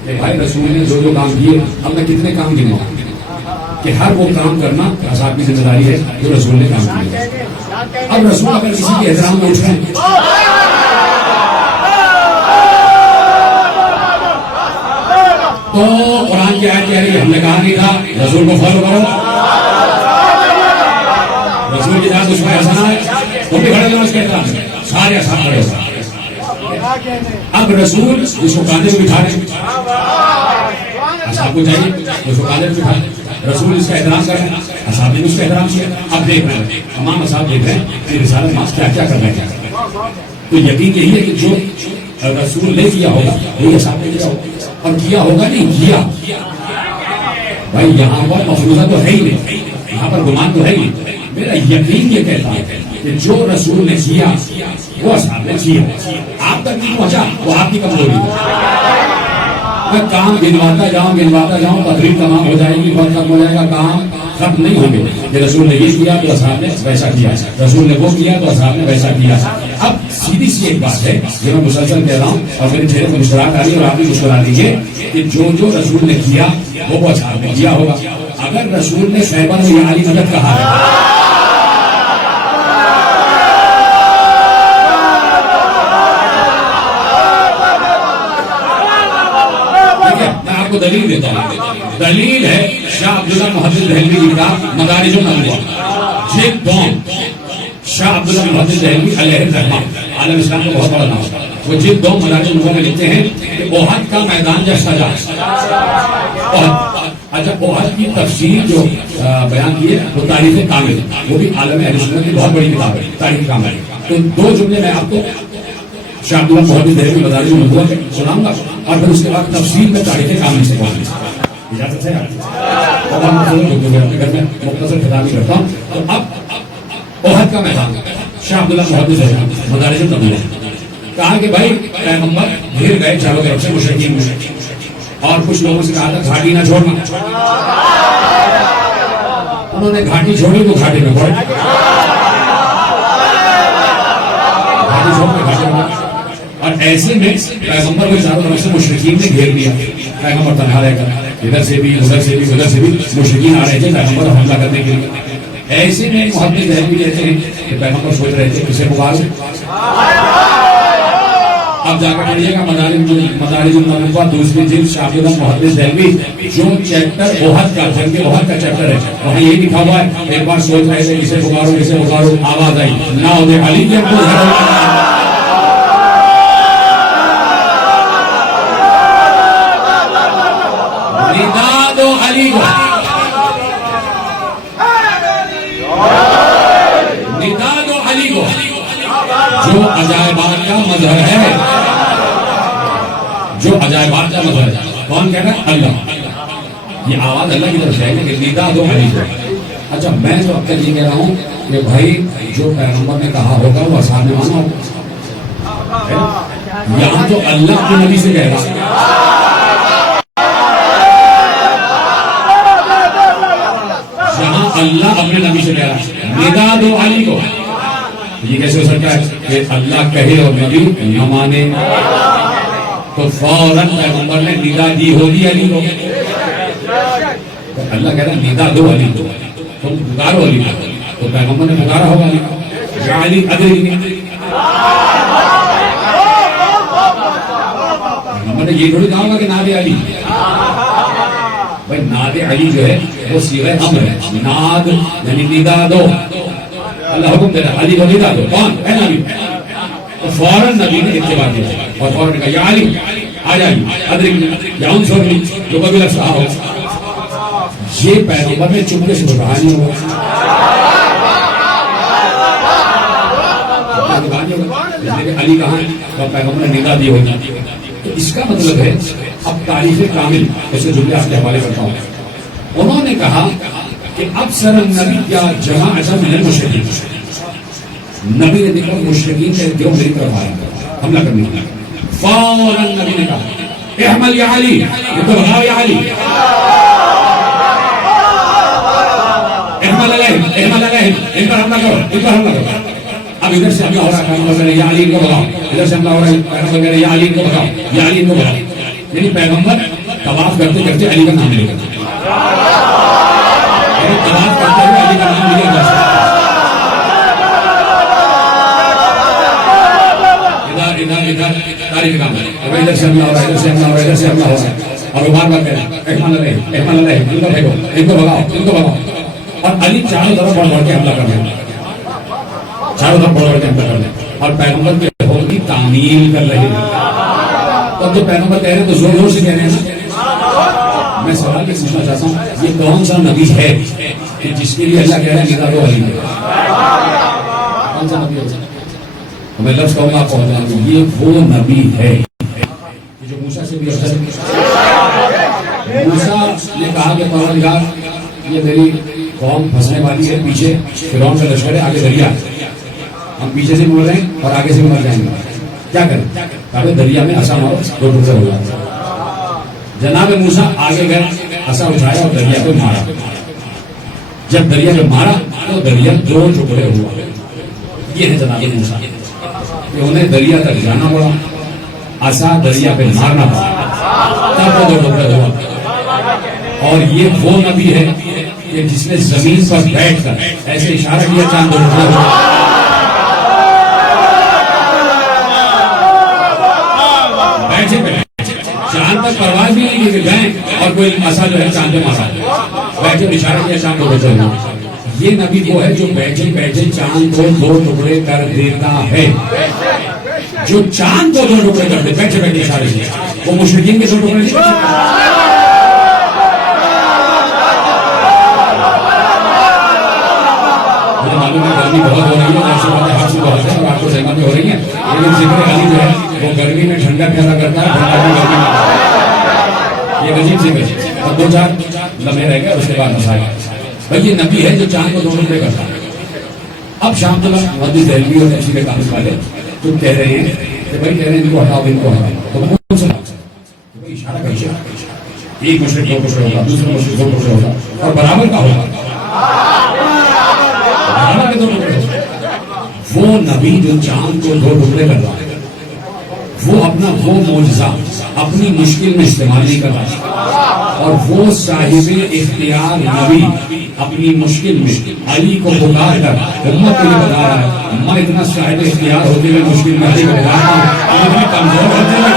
कि भाई रसूल ने जो जो काम किए, अब मैं कितने काम गिनवाऊं कि हर वो काम करना असहाब की जिम्मेदारी है जो रसूल ने काम किया। अब रसूल अगर किसी के एहतराम में उठ रहे हैं तो कुरान की आयत कह रही है हमने कहा नहीं था रसूल को फॉलो करो, रसूल की जात उसमें ऐसा ना है, तुम भी खड़े हो उसके एहतराम में, सारे असहाब खड़े हो। अब रसूल उसको कांधे पे बिठा रहे, असहाब को चाहिए उसको कांधे पे बिठा, रसूल इसका एहतराम कर रहे हैं, असहाब ने उसका एहतराम किया। अब देख रहे हैं तमाम असहाब देख रहे हैं कि रिसालत मास क्या क्या कर रहे हैं। तो यकीन यही है कि जो रसूल ने किया होगा वही असहाब ने किया होगा, और किया होगा नहीं किया। भाई यहाँ पर मफरूजा तो है ही नहीं, यहाँ पर गुमान तो है ही नहीं। मेरा यकीन ये कहता है कि जो रसूल ने किया वो असहाब ने किया, आप तक नहीं पहुंचा वो आपकी कमजोरी है। मैं काम गिनवाता जाऊं तकरीब तमाम हो जाएगी, बहुत कम हो जाएगा, काम खत्म नहीं होंगे कि रसूल ने ये किया तो असहाब ने वैसा किया, रसूल ने वो किया तो असहाब ने वैसा किया। अब सीधी सी एक बात है जो मैं मुसलसल कह रहा हूँ और मेरे चेहरे पर मुस्कुराहट आ रही है और आप भी मुस्कुरा दीजिए कि जो जो रसूल ने किया वो असहाब ने किया होगा। अगर रसूल ने खैबर में आली मदद कहा है आपको दलील देता हूं। दलील है शाह अब्दुल्ला मुहद्दिस दहलवी की किताब मदारिजुन नबुव्वा, जिल्द 2, शाह अब्दुल्ला मुहद्दिस दहलवी अलैहिर्रहमा, आलम इस्लाम का बहुत बड़ा नाम है। वो जिल्द 2 मदारिजुन नबुव्वा में लिखते हैं कि ओहद का मैदान जब सजा, अच्छा ओहद की तफसीर जो बयान की है वो तारीख कामिल, वो भी आलम अहले सुन्नत की बहुत बड़ी किताब है तारीख कामिल। तो दो जुमले मैं आपको शाह अब्दुल्ला मुहद्दिस दहलवी मदारिजुन नबुव्वा के सुनाऊंगा और फिर उसके बाद तफसील में तारीख कामिल से पहुंचेंगे। इजाजत है अब हम अपने घर में मुख्तसर खिताबी करता हूँ। तो अब ओहद का मैदान शाह अब्दुल्ला मुहद्दिस दहलवी मदारिजुन नबुव्वा कहा कि भाई पैगंबर घिर गए चारों तरफ से मुशरिकीन में, और कुछ लोगों से कहा था घाटी ना छोड़ना, उन्होंने घाटी छोड़ी तो घाटी में पड़े, घाटी छोड़ के घाटी में, और ऐसे में पैगंबर को चारों तरफ से मुशरिकीन ने घेर लिया। पैगंबर तन्हा रहकर इधर से भी उधर से भी उधर से भी मुशरिकीन आ रहे थे पैगंबर हमला करने के लिए। ऐसे में मुहद्दिस दहलवी कहते हैं कि पैगंबर सोच रहे थे किसे पुकारो। अब जाकर पढ़िएगा मदारिजुन नबुव्वा दूसरी जिल्द शाह अब्दुल्ला मुहद्दिस दहलवी, जो चैप्टर ओहद का जंग ओहद का चैप्टर है वहाँ यही लिखा हुआ है। एक बार सोच रहे थे किसे पुकारो, आवाज आई ना दे अली के दो अली को, निदा दो अली को, जो अजायबात का मजहर है, जो अजायबात का मजहर है। कौन कह रहा है? अल्लाह। ये आवाज अल्लाह की तरफ से है कि निदा दो अली को। अच्छा मैं तो अब तक ये कह रहा हूँ कि भाई जो पैगंबर ने कहा होगा वो असहाब ने माना होगा। यहाँ तो अल्लाह अपने नबी से कह रहा है, अल्लाह अपने नबी से कह रहा है निदा दो अली को। ये कैसे हो सकता है कि अल्लाह कहे और नबी न माने? तो फौरन पैगंबर ने निदा दी होगी अली को। तो अल्लाह कह रहा है निदा दो अली को, तुम पुकारो अली को, तो पैगंबर ने पुकारा होगा अली को। या अली अदरी मतलब ये थोड़ी कहा कि नादे अली, भाई नादे अली जो है वो सीधा अम्र है। नाद यानी निदा दो, अल्लाह हुक्म दे रहा अली को निदा दो, कौन है नबी, तो फौरन नबी ने इत्तिबा किया और फौरन कहा या अली आ जाइए, अदरिक या उनसुरनी, जो कभी लफ्ज़ हो। ये पैगंबर ने चुपके से बताया नहीं होगा, अली कहाँ तो पैगंबर ने निदा दी होगी। तो इसका मतलब है, अब तारीफ कामिल ऐसे जुमले आपके हवाले करता हूँ। उन्होंने कहा कि अब सर नबी क्या जमा अजम है मुशरिकीन, नबी ने देखा मुशरिकीन के जो मेरी तरफ आया हमला करने के लिए, फौरन नबी ने कहा एहमल या अली, ये तो भगाओ या अली, एहमल अलैहि, एहमल अलैहि, इन पर हमला करो, इन पर हमला करो। अब इधर से हमला हो रहा है, या अली को भगाओ, इधर से हमला हो रहा है, पैगंबर या अली को भगाओ, या अली को भगाओ। यानी पैगंबर तवाफ करते करते अली का नाम लेगा, तवाफ करते हुए अली का नाम लिया जा सकता है। इधर इधर तारीफ काम है, इधर से हमला हो रहा है, इधर से हमला हो रहा है, इधर से हमला हो रहा है, और बार बार कह रहे हैं एहमल अलैहि, एहमल अलैहि, इनको फेंको, इनको भगाओ, इनको भगाओ। और अली चारों तरफ बढ़ बढ़ के हमला कर रहे हैं, चारों तरफ बढ़ बढ़ के हमला कर रहे हैं, और पैगंबर के होल की तामील कर रहे हैं। तब जो पैगंबर कह रहे हैं तो जोर जोर से कह रहे हैं ना। मैं सवाल ये पूछना चाहता हूँ, ये कौन सा नबी है कि जिसके लिए अल्लाह कह रहा है निदा दो अली है? कौन सा नबी है? मैं लफ्ज़ कहूँगा आपको, ये वो नबी है जो मूसा से भी अफजल है। मूसा ने कहा कि परवरदिगार ये मेरी कौम फंसने वाली है, पीछे फिरौन का लश्कर है, आगे दरिया, हम पीछे से मर रहे हैं और आगे से मर जाएंगे, क्या करें? कहा दरिया में असा मारो, दो टुकड़े हो जाते। जनाब मूसा आगे गए, असा उठाया और दरिया को मारा। जब दरिया में मारा तो दरिया दो टुकड़े हुआ। ये है जनाब मूसा, कि उन्हें दरिया तक जाना पड़ा, असा दरिया पे मारना पड़ा, तब वो दो टुकड़े हुआ। और ये वो नबी है कि जिसने जमीन पर बैठकर ऐसे इशारा किया, चांद दो टुकड़े हुआ। चांद तक परवाह भी नहीं की गए और कोई असा जो है चांद पे मारा, बैठे इशारा किया, चांद को बचा। ये नबी वो है जो बैठे बैठे चांद को दो टुकड़े कर देता है, जो चांद को दो टुकड़े कर दे बैठे बैठे इशारे से, वो मुशरिकीन के दो टुकड़े नहीं। मुझे मालूम है गर्मी बहुत हो रही है, ऐसी बातें आपसे बहुत है और आपको सहमत हो रही है, लेकिन जिक्र अली जो है वो गर्मी में ठंडा पैदा करता है, ठंडा में गर्मी में। ये अजीब जिक्र है। और दो चार लम्हे रह गए, उसके बाद मसाइल। भाई ये नबी है जो चांद को दो टुकड़े करता है। अब शाम तक मोदी दहलवी और ऐसी के काम वाले तो कह रहे हैं कि भाई कह रहे हैं इनको हटाओ, इनको हटाओ, तो कौन सा भाई इशारा करिए, एक मुश्रिक दो टुकड़े होगा, दूसरा मुश्रिक दो टुकड़े होगा, और बराबर का होगा, बराबर के दो टुकड़े होगा। वो नबी जो चांद को दो टुकड़े कर रहा है, वो अपना वो मौजज़ा अपनी मुश्किल में इस्तेमाल नहीं कर रहा, और वो साहिब इख्तियार नबी अपनी मुश्किल में अली को पुकार कर उम्मत के लिए बता रहा है, मैं इतना साहिब इख्तियार होते हुए मुश्किल में अली को पुकारता हूँ, इतना कमजोर होते हुए।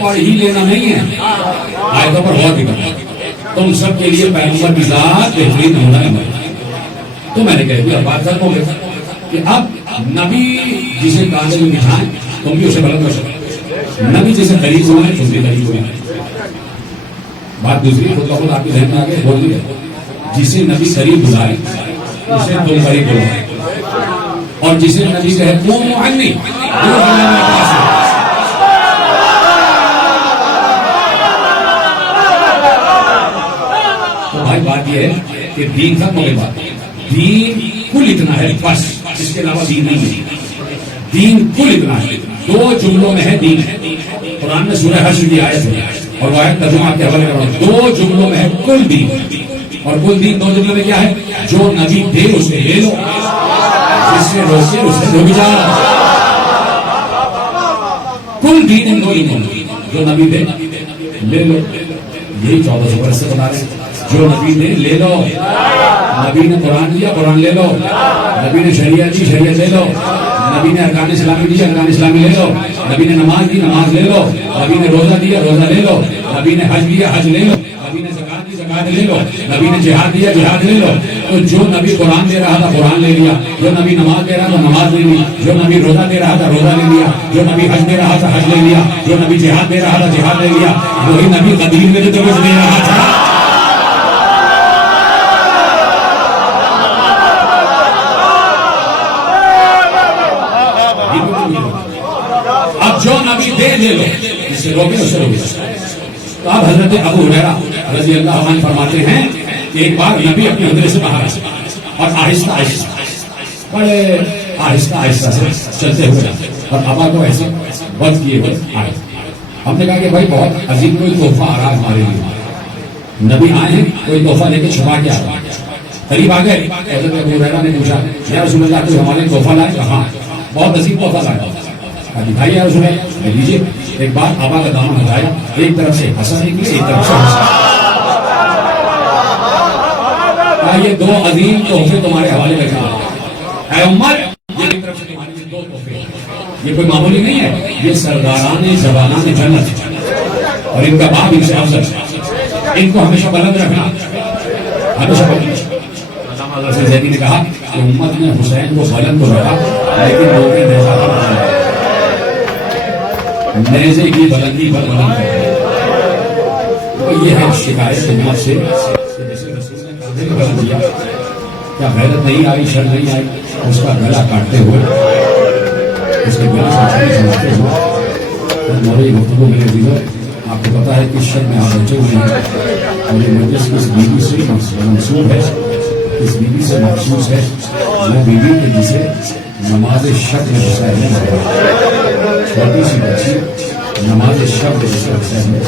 पढ़ ही लेना नहीं है, आयतों पर बहुत ही करना। तुम सबके लिए पैगंबर की जात बेहतरीन होना है। तो मैंने कह दिया बात खत्म हो गई कि अब नबी जिसे कांधे में बिठाएं तुम भी उसे बुलंद कर सकते, नबी जिसे करीब हुआ है तुम भी करीब हुआ है। बात दूसरी खुद का खुद आपके ध्यान में आगे बोल दिया, जिसे नबी करीब बुलाए उसे तुम करीब बुलाओ, और जिसे नबी कहे तुम अन्नी भाई बात यह है कि दीन खत्म हो गई बात, दीन कुल इतना है बस, इसके अलावा दीन नहीं है। दीन कुल इतना है, दो जुमलों में है दीन। कुरान में सूरह हश्र की आयत है और वो आयत तर्जुमा के हवाले कर रहा हूं, दो जुमलों में है कुल दीन, और कुल दीन दो जुमलों में क्या है? जो नबी दे उसे ले लो, जिससे रोके उसे रुक जाओ। कुल दीन जो नबी दे ले लो। यही 1400 वर्ष से बता रहे जो नबी ने ले लो। नबी ने कुरान दिया, कुरान ले लो। नबी ने शरीयत दी, शरीयत ले लो। नबी ने अरकान इस्लामी दी, अरकान इस्लामी ले लो। नबी ने नमाज दी, नमाज ले लो। नबी ने रोजा दिया, रोजा ले लो। नबी ने हज दिया, हज ले लो। नबी ने ज़कात दी, ज़कात ले लो। नबी ने जिहाद दिया, जिहाद ले लो। तो जो नबी कुरान दे रहा था, कुरान ले लिया। जो नबी नमाज दे रहा था, नमाज ले ली। जो नबी रोजा दे रहा था, रोजा ले लिया। जो नबी हज दे रहा था, हज ले लिया। जो नबी जिहाद दे रहा था, जिहाद ले लिया। वही नबी कदीर में जो जबस दे रहा था। अब जो नबी दे लो, इससे रोके उससे रोके। तो अब हजरत अबू हुरैरा रज़ी अल्लाह अन्हु फरमाते हैं कि एक बार नबी अपने हुजरे से बाहर आए और आहिस्ता आहिस्ता बड़े आहिस्ता आहिस्ता से चलते हुए और अबा को ऐसे बंद किए हुए आए। हमने कहा कि भाई बहुत अजीब कोई तोहफा आ रहा है हमारे लिए। नबी आए हैं, कोई तोहफा लेके छुपा के आ रहा है। करीब आ गए, हजरत अबू हुरैरा ने पूछा, या रसूलुल्लाह कोई हमारे तोहफा लाए? कहा बहुत अजीब तोहफा लाया। दिखाई यार उसने लीजिए। एक बार आबा का दामन हटाया, एक तरफ से हसन निकली, एक तरफ से हसन। ये दो अजीम तोहफे तुम्हारे हवाले में है उम्मत। ये एक तरफ से तुम्हारे लिए दो तोहफे, ये कोई मामूली नहीं है। ये सरदाराने जवानाने जन्नत और इनका बाप इनसे अफजल। इनको हमेशा बुलंद रखना, हमेशा बुलंद। अल्लामा ज़ैदी ने कहा कि उम्मत ने हुसैन को बुलंद तो रखा, लेकिन लोगों ने देखा नेज़े की बुलंदी पर बुलंद है। तो ये है शिकायत उम्मत से, जैसे रसूल ने कांधे पे बुलंद किया, क्या गैरत नहीं आई, शर्म नहीं आई? उसका गला काटते हुए, उसके गले से चलाते हुए और मोरे गुफ्तगू मेरे दिलो। आपको पता है कि शर्म में आप बचे हुए हैं और ये मजलिस किस बीवी से मंसूब है, किस बीवी से मखसूस है? वो बीवी के जिसे नमाज शब में हुसैन ने छोटी सी बच्ची नमाज शब में हुसैन ने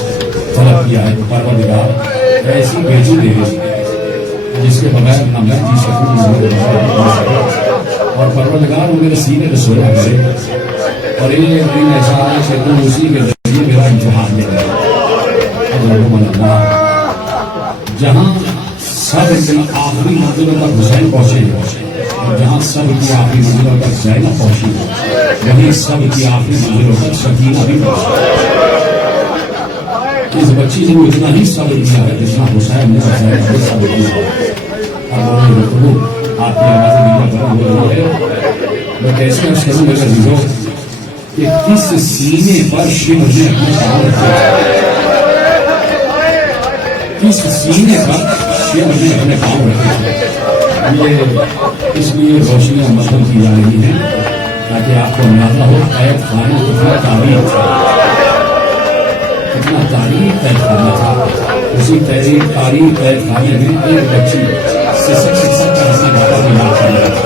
तलब किया है। तो परवरदिगार ऐसी बेटी दे रही जिसके बगैर न मैं जी सकूँ और परवरदिगार वो मेरे सीने पे सोया करे और ये दिन ऐसा है कि तुम उसी के जरिए मेरा इम्तिहान ले रहे। जहाँ सब आखिरी मंजिलों तक हुसैन पहुंचे और जहाँ सब की आखिरी मंजिलों तक ज़ैनब पहुंची, वहीं सब की आखिरी मंजिलों तक सकीना भी पहुंची। इस बच्ची ने इतना ही सब्र किया है जितना हुसैन ने ज़ैनब ने सब्र किया। अब आपकी आवाज़ें मीडिया गर्म हो रही है। मैं कैसे अर्ज करूँ मेरे अजीजों कि किस सीने पर शिव ने अपने पाँव रखे, किस सीने पर शिव ने अपने पाँव रखे। ये इसलिए रोशनियां मसल की जा रही हैं ताकि आपको अंदाजा हो कैद खाना कितना तारीफ कैद खाना था। उसी तारीफ कैद खाने में एक बच्ची शिक्षक का अपने बाबा को याद कर रहा था,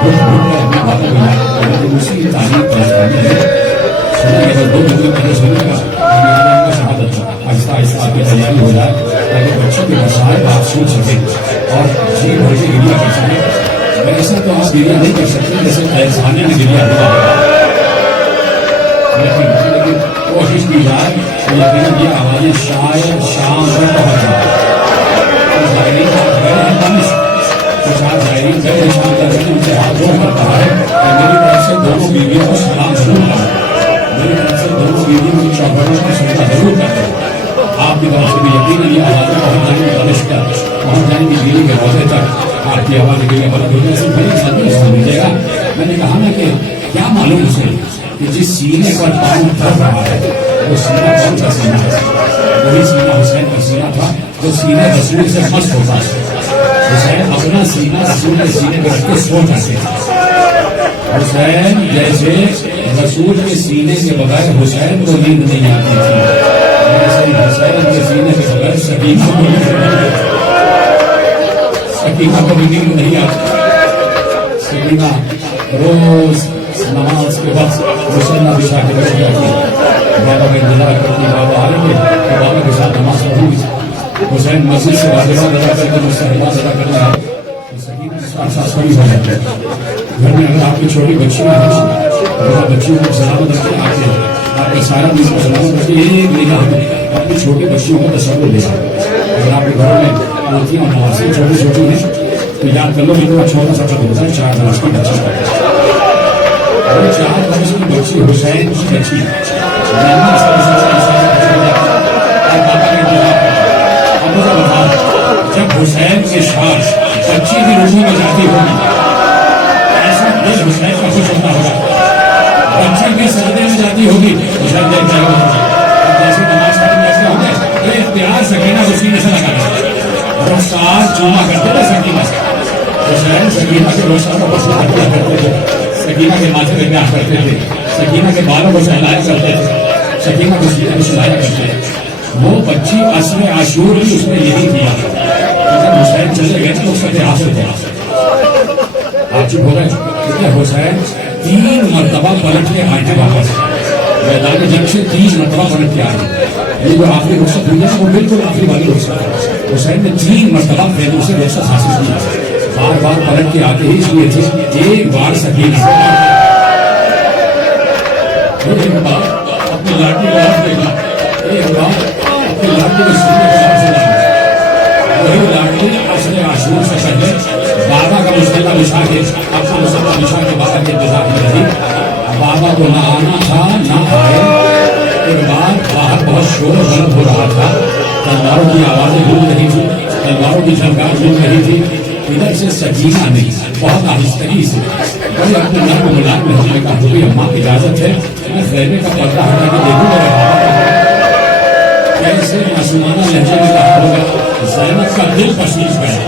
घुट घुट कर अपने बाबा को याद कर रहा था। उसी तारीफ कैद खाने में सुना कि दो दिन पहले सुनेगा शहादत था। आहिस्ता आहिस्ता आपकी तैयारी हो जाए ताकि बच्चों के मसाइल आप सुन सके और जी भर के गिरिया कर सके। वैसे तो आप गिरिया नहीं कर सकते जैसे खाने में गिरिया हुआ, लेकिन कोशिश की जाए तो यकीन ये आवाजें शायद शाम तक पहुंच जाए। कुछ आप जायरीन गए शाम तक उनसे हाथ जोड़ करता है कि मेरी तरफ से दोनों बीवियों को सलाम जरूर करें, मेरी तरफ से दोनों बीवियों की चौबरों की सुविधा जरूर करें। आपकी तरफ से भी यकीन ये आवाजें पहुंच जाएंगी, कनिष्ठ तक पहुंच जाएंगी, दिल्ली के रोजे तक आपकी आवाज के लिए बंद हो जाए। बड़ी संदेश दीजिएगा। मैंने कहा ना कि क्या मालूम उसे कि जिस सीने पर पाँव धर रहा है वो सीना कौन सा सीना है? वही सीना हुसैन का सीना था जो सीने रसूल से मस्त होता है। हुसैन अपना सीना रसूल के सीने पर रख के सो जाते थे। हुसैन जैसे रसूल के सीने के बगैर हुसैन को नींद नहीं आती थी, वैसे हुसैन के सीने के बगैर सकीना को भी नींद नहीं आती। सकीना रोज नमाज के वक्त मुसल्ला बिछा के बैठ जाती, बाबा का इंतजार करती, बाबा आएंगे तो बाबा के साथ नमाज पढ़ूंगी। हुसैन मस्जिद से वाजिबात अदा करके मुझसे नमाज अदा करना है तो सकीना साथ साथ खड़ी हो जाती है। घर में अगर आपकी छोटी बच्चियां हैं तो बच्चियों को सलामत रखते आते आपका सारा दिन मुसलमानों करके एक निगाह में अपनी छोटी बच्चियों को तस्वीर दे सकते। अगर आपके घर में पोतियां और नवासियां छोटी छोटी हैं तो याद कर लो इतना छोटा सा कद होता है 4 वर्ष की बच्ची। अरे 4 वर्ष की बच्ची हुसैन की बच्ची जब हुसैन के साथ बच्ची की रूह में जाती होगी ऐसा दिल हुसैन का खुश होता होगा। बच्ची भी सजदे में जाती होगी हुसैन देख जाएगा। जैसे नमाज खत्म कैसे होंगे तो इख्तियार सकीना को सीने से लगा रफ्तार चूमा करते थे सकीना हुसैन सकीना के रोशा को बस हत्या करते थे। सकीना के माथे पे ब्याह करते थे। सकीना के बालों को सहलाया करते थे। सकीना को सीने में सुलाया करते थे। वो बच्ची असर आशूर भी उसने यही किया। जब हुसैन चले गए तो उसका हासिल किया। आप चुप हो गए क्योंकि हुसैन 3 मरतबा पलट के आए थे वापस मैदान जंग से 3 मरतबा पलट के आए। ये जो आखिरी रुखसत हुई है वो बिल्कुल आखिरी वाली रुखसत है। हुसैन ने 3 मरतबा फैदों से रुखसत हासिल किया। बार बार पलट के आते ही इसलिए थे एक बार सकीना एक बार अपनी लाठी को हाथ देगा एक बार अपनी लाठी को सीने के हाथ से वही लाठी असर आशूर से पहले बाबा का मुसल्ला बिछा के अपना मुसल्ला बिछा के बाबा के इंतजार में रही। बाबा को ना आना था ना आए। एक बार बाहर बहुत शोर बुलंद हो रहा था। तलवारों की आवाजें गूंज रही थी। तलवारों की झनकार गूंज रही थी। इधर से सकीना ने बहुत आहिस्तगी से बड़े अपने घर को मुलायम लहजे में कहा हुई अम्मा इजाजत है मैं खैमे का पर्दा हटा के देखूं मेरे बाबा कैसे मासूमाना लहजे में कहा होगा। ज़ैनब का दिल पसीज गया।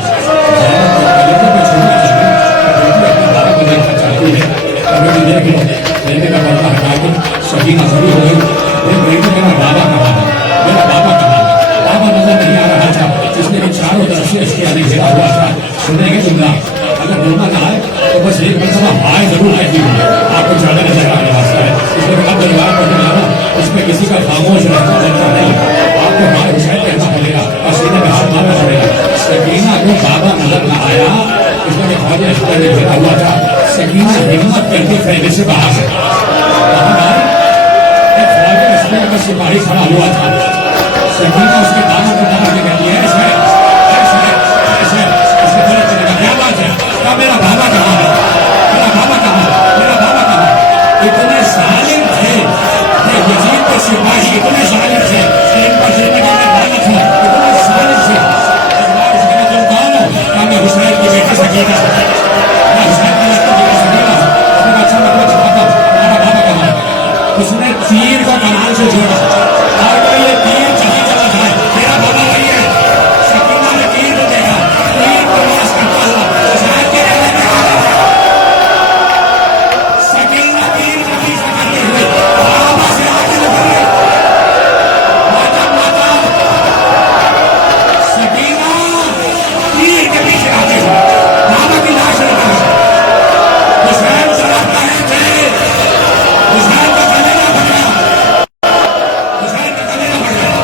ज़ैनब को कलेजे पे छूना चाहिए बेटी अपने बाबा को देखना चाहती है। कभी भी देख लो खैमे का पर्दा हटा के सकीना खड़ी हो गई। बेटी मेरा बाबा कहाँ है मेरा बाबा कहाँ है। बाबा नजर नहीं आ रहा था जिसने कि चारों तरफ से इसके आने घेरा हुआ था। सुनेंगे तुमरा अगर बोलना ना आए तो बस एक मरतबा हाय जरूर कहती हूँ आपको ज्यादा नजर आने वास्ता है। इसलिए अब परिवार पढ़ने जाना उसमें किसी का खामोश रहना बनता नहीं। आपको हाय हुसैन कहना पड़ेगा और सीने में हाथ मारना पड़ेगा। सकीना को बाबा नजर न आया इसलिए ख्वाजा अख्तर ने घेरा हुआ था। सकीना हिम्मत करके फैले से बाहर है। ख्वाजा अख्तर का सिपाही खड़ा हुआ था। सकीना उसके दामों को पकड़ के कहती है ऐसा है उसके गलत करेगा क्या बात है क्या मेरा बाबा कहाँ है मेरा बाबा कहाँ है मेरा बाबा कहाँ है। इतने जालिम थे ये यजीद के सिपाही इतने जालिम थे कि इन पर जिंदगी में लानत हो इतने जालिम थे। तुम कौन हो क्या मैं हुसैन की बेटी सकीना मैं हुसैन की बेटी सकीना अपना अच्छा मतलब चाहता तुम्हारा बाबा कहाँ है। उसने तीर को कनाल से जोड़ा और ये तीर जहाँ चला जाए मेरा बाबा वही है। सकीना ने तीर को देखा तीर को वास करता हुआ हुसैन के गले में आ गया। सकीना तीर को पीछे करते हुए बाबा से आगे निकली। सकीना तीर के पीछे आते हुए बाबा की लाश निकली। हुसैन तरफ रहे थे हुसैन का कलेजा फट गया। हुसैन का कलेजा फट गया।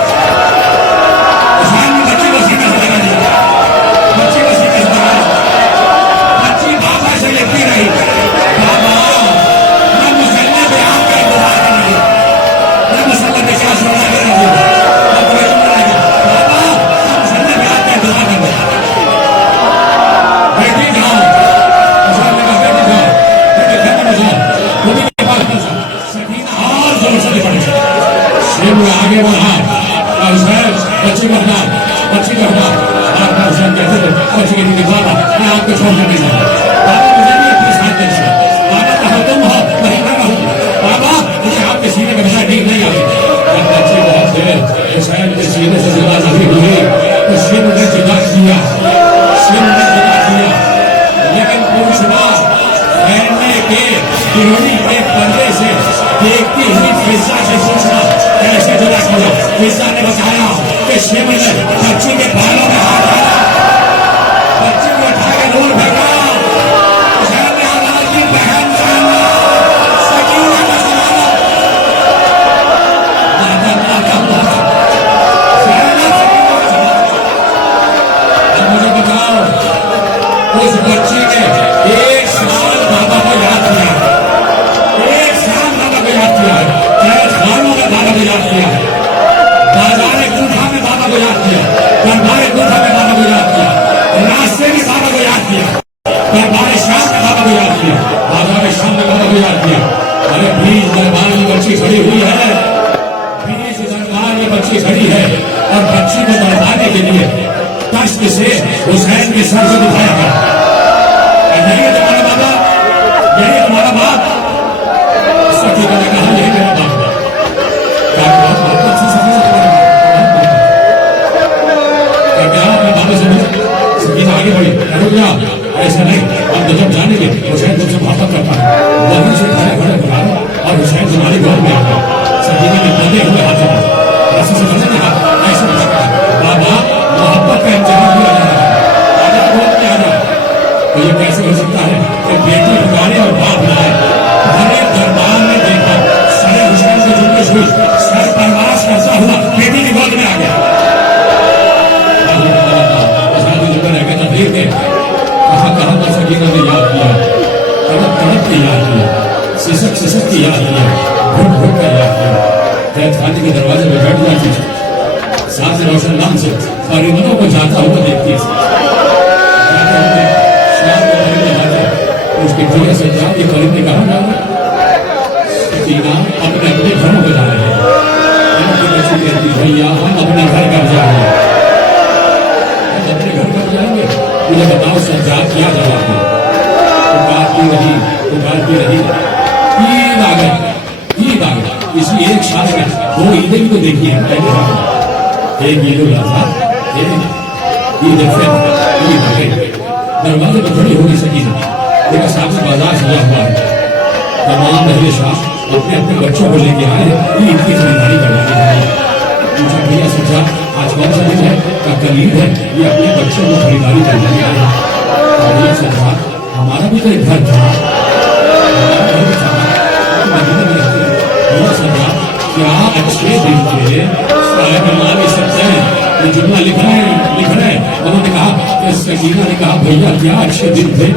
हुसैन ने बच्ची को सीने से लगा दिया। बच्ची को सीने से लगा दिया। बच्ची बाबा से लेती रही बाबा मैं मुसल्ले पे आपका इंतजार कर रही हूँ मैं मुसल्ले पे क्या सोना कर रही हूँ बाबा मुसल्ले पे आपका इंतजार कर रही हूँ। बेटी जाओ हुसैन ने कहा बेटी जाओ बेटी घर में जाओ खुदी के पास पहुंचा। सकीना और जोर से निकल गई। शेर आगे बढ़ा और हुसैन बच्ची को हटा बच्ची को हटा। आप हुसैन कहते थे बच्ची के लिए बाबा मैं आपको छोड़कर नहीं जाऊंगा बाबा मुझे भी अपने साथ दीजिए बाबा कहो तुम हो वहीं मैं रहूं बाबा मुझे आपके सीने के बजाय नींद नहीं आती। जब बच्ची बहुत देर हुसैन के सीने से जुदा नहीं हुई तो सिर ने जुदा किया सिर ने जुदा किया लेकिन पूछना फैलने के गिरोही के पर्दे से देखती हुई फिजा से पूछना कैसे जुदा किया। फिजा ने बताया कि शिव ने बच्ची के बालों में हाथ डाला बच्ची को उठा के दूर फेंका। हुसैन ने आवाज दी बहन सकीना का सलाम मुझे बताओ उस बच्ची ने 1 साल बाबा को याद किया 1 साल बाबा को याद किया। बीच दरबार में बच्ची खड़ी हुई है, बीच दरबार में बच्ची खड़ी है और बच्ची को दरबाने के लिए तख्त से हुसैन के सर को दिखाया गया। यही है तुम्हारा बाबा, यही तुम्हारा बाप। सखी ने कहा यही मेरा बाप है। क्या बहुत बहुत अच्छी सखी से तुम्हारा बाप क्या अपने बाबा से सखी आगे बढ़ी, रुक जा, ऐसा नहीं, अब तो जब जानेंगे हुसैन तुमसे मोहब्बत करता है, वहीं से खड़े खड़े बुला और हुसैन तुम्हारी गोद में आ गया। सकीना ने बंधे हुए हाथों में ऐसे से बंधे नहीं हाथ, ऐसे बचा बाबा मोहब्बत का इम्तिहान दिया जा रहा है, आजा गोद में आ जाओ। तो ये कैसे हो सकता है कि बेटी पुकारे और बाप लाए? हरे दरबार में देखा सरे हुसैन से जुलूस हुई, सर परवास करता हुआ बेटी की गोद में आ गया। कहाँ कहाँ पर सकीना ने याद किया, तड़प तड़प के याद किया, सिसक सिसक के याद किया, घुट घुट कर याद किया। कैद खाने के दरवाजे में बैठ जाती थी, साथ रोशन नाम से परिंदों को जाता हुआ देखती थी। शाम को परिंदे जाते, उसके प्रिय से जाके परिंदे कहाँ जा रहे? सकीना अपने अपने घरों को जा रहे हैं। बच्ची कहती भैया हम अपने घर कब जा रहे हैं? अपने घर कब जाएंगे? मुझे बताओ सज्जाद क्या जवाब है? पुकारती रही, पुकारती रही, ईद आ गई, ईद आ गई। इसी एक साल में 2 ईदें भी तो देखी है, एक ईद उल अज़हा, एक ईद उल फितर, ईद आ गई। दरवाजे पर खड़ी होगी सकीना, मेरे सामने बाजार सजा हुआ है, तमाम अहले शाह अपने अपने बच्चों को लेके आए ईद की खरीदारी करने हैं। पूछा भैया सज्जाद आज कौन सा दिन है? का कलीद है, ये अपने बच्चों को खरीदारी करने के लिए सजा। हमारा भी तो एक घर था, सजा क्या अच्छे दिन थे, सकते हैं ये जुमला लिख रहे हैं। उन्होंने कहा कि सकीना ने कहा भैया क्या अच्छे दिन थे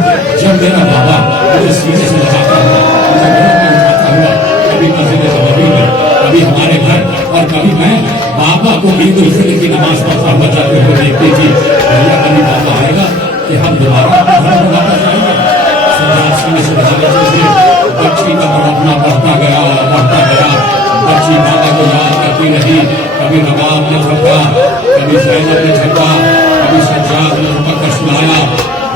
जब मेरा बाबा मुझे सीने से लगाता हुआ, मुझे घर में उठाता हुआ, कभी मस्जिद नबवी में, कभी हमारे घर, और कभी मैं बाबा को ईद उल फितर की नमाज पढ़ता हुआ जाते हुए देखती थी। भैया कभी बाबा आएगा कि हम दोबारा अपने घर में वापस जाएंगे? सजाद सीने से लगा लेते थे। बच्ची का तड़पना बढ़ता गया, बढ़ता गया। बच्ची बाबा को याद करती रही, कभी नवाब ने झपका, कभी ज़ैनब ने झपका, कभी सज्जाद ने झपक सुनाया।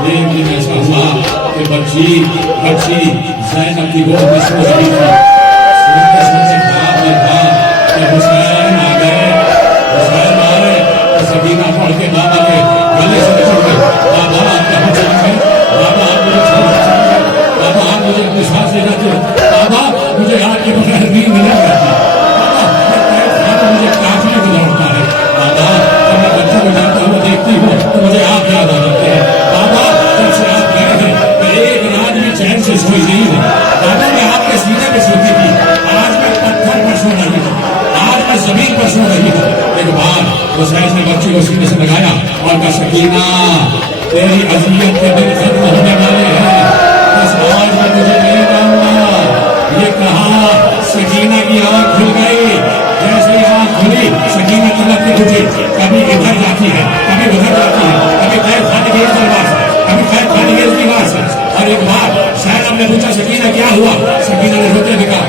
एक दिन ऐसा हुआ कि बच्ची ज़ैनब की गोद में सो रही थी। सोते ख्वाब में था कि हुसैन आ गए, हुसैन आए तो सकीना पढ़ के बाबा के गले से निकल गए, बाबा आप कहाँ चले गए? बाबा आप मुझे छोड़ के चले गए? बाबा आप मुझे अपने साथ ले जाते हो? बाबा मुझे आपके बगैर नींद नहीं आती। बाबा मुझे काफिले को दौड़ता है। बाबा जब मैं बच्चों को जाता हुआ देखती हूँ तो मुझे आप याद आ जाते हैं। बाबा जब से आप गए हैं मैं एक रात में चैन से सोई नहीं हूँ। बाबा मैं आपके सीने पे सोती थी, आज मैं पत्थर पर सो रही हूँ, आज मैं जमीन पर सो रही हूँ। एक बार हुसैन ने बच्ची को सीने से लगाया और कहा सकीना तेरी अज़ियत के दिन खत्म होने वाले हैं, बस आज मैं तुझे नहीं मानूंगा। ये कहा सकीना की आंख खुल गई। जैसे आंख खुली सकीना तड़पती उठी, कभी इधर जाती है, कभी उधर जाती है, कभी कैद खाने की दरबार से, कभी कैद खाने की दीवार से। और एक बार ज़ैनब ने पूछा सकीना क्या हुआ? सकीना ने रोते हुए कहा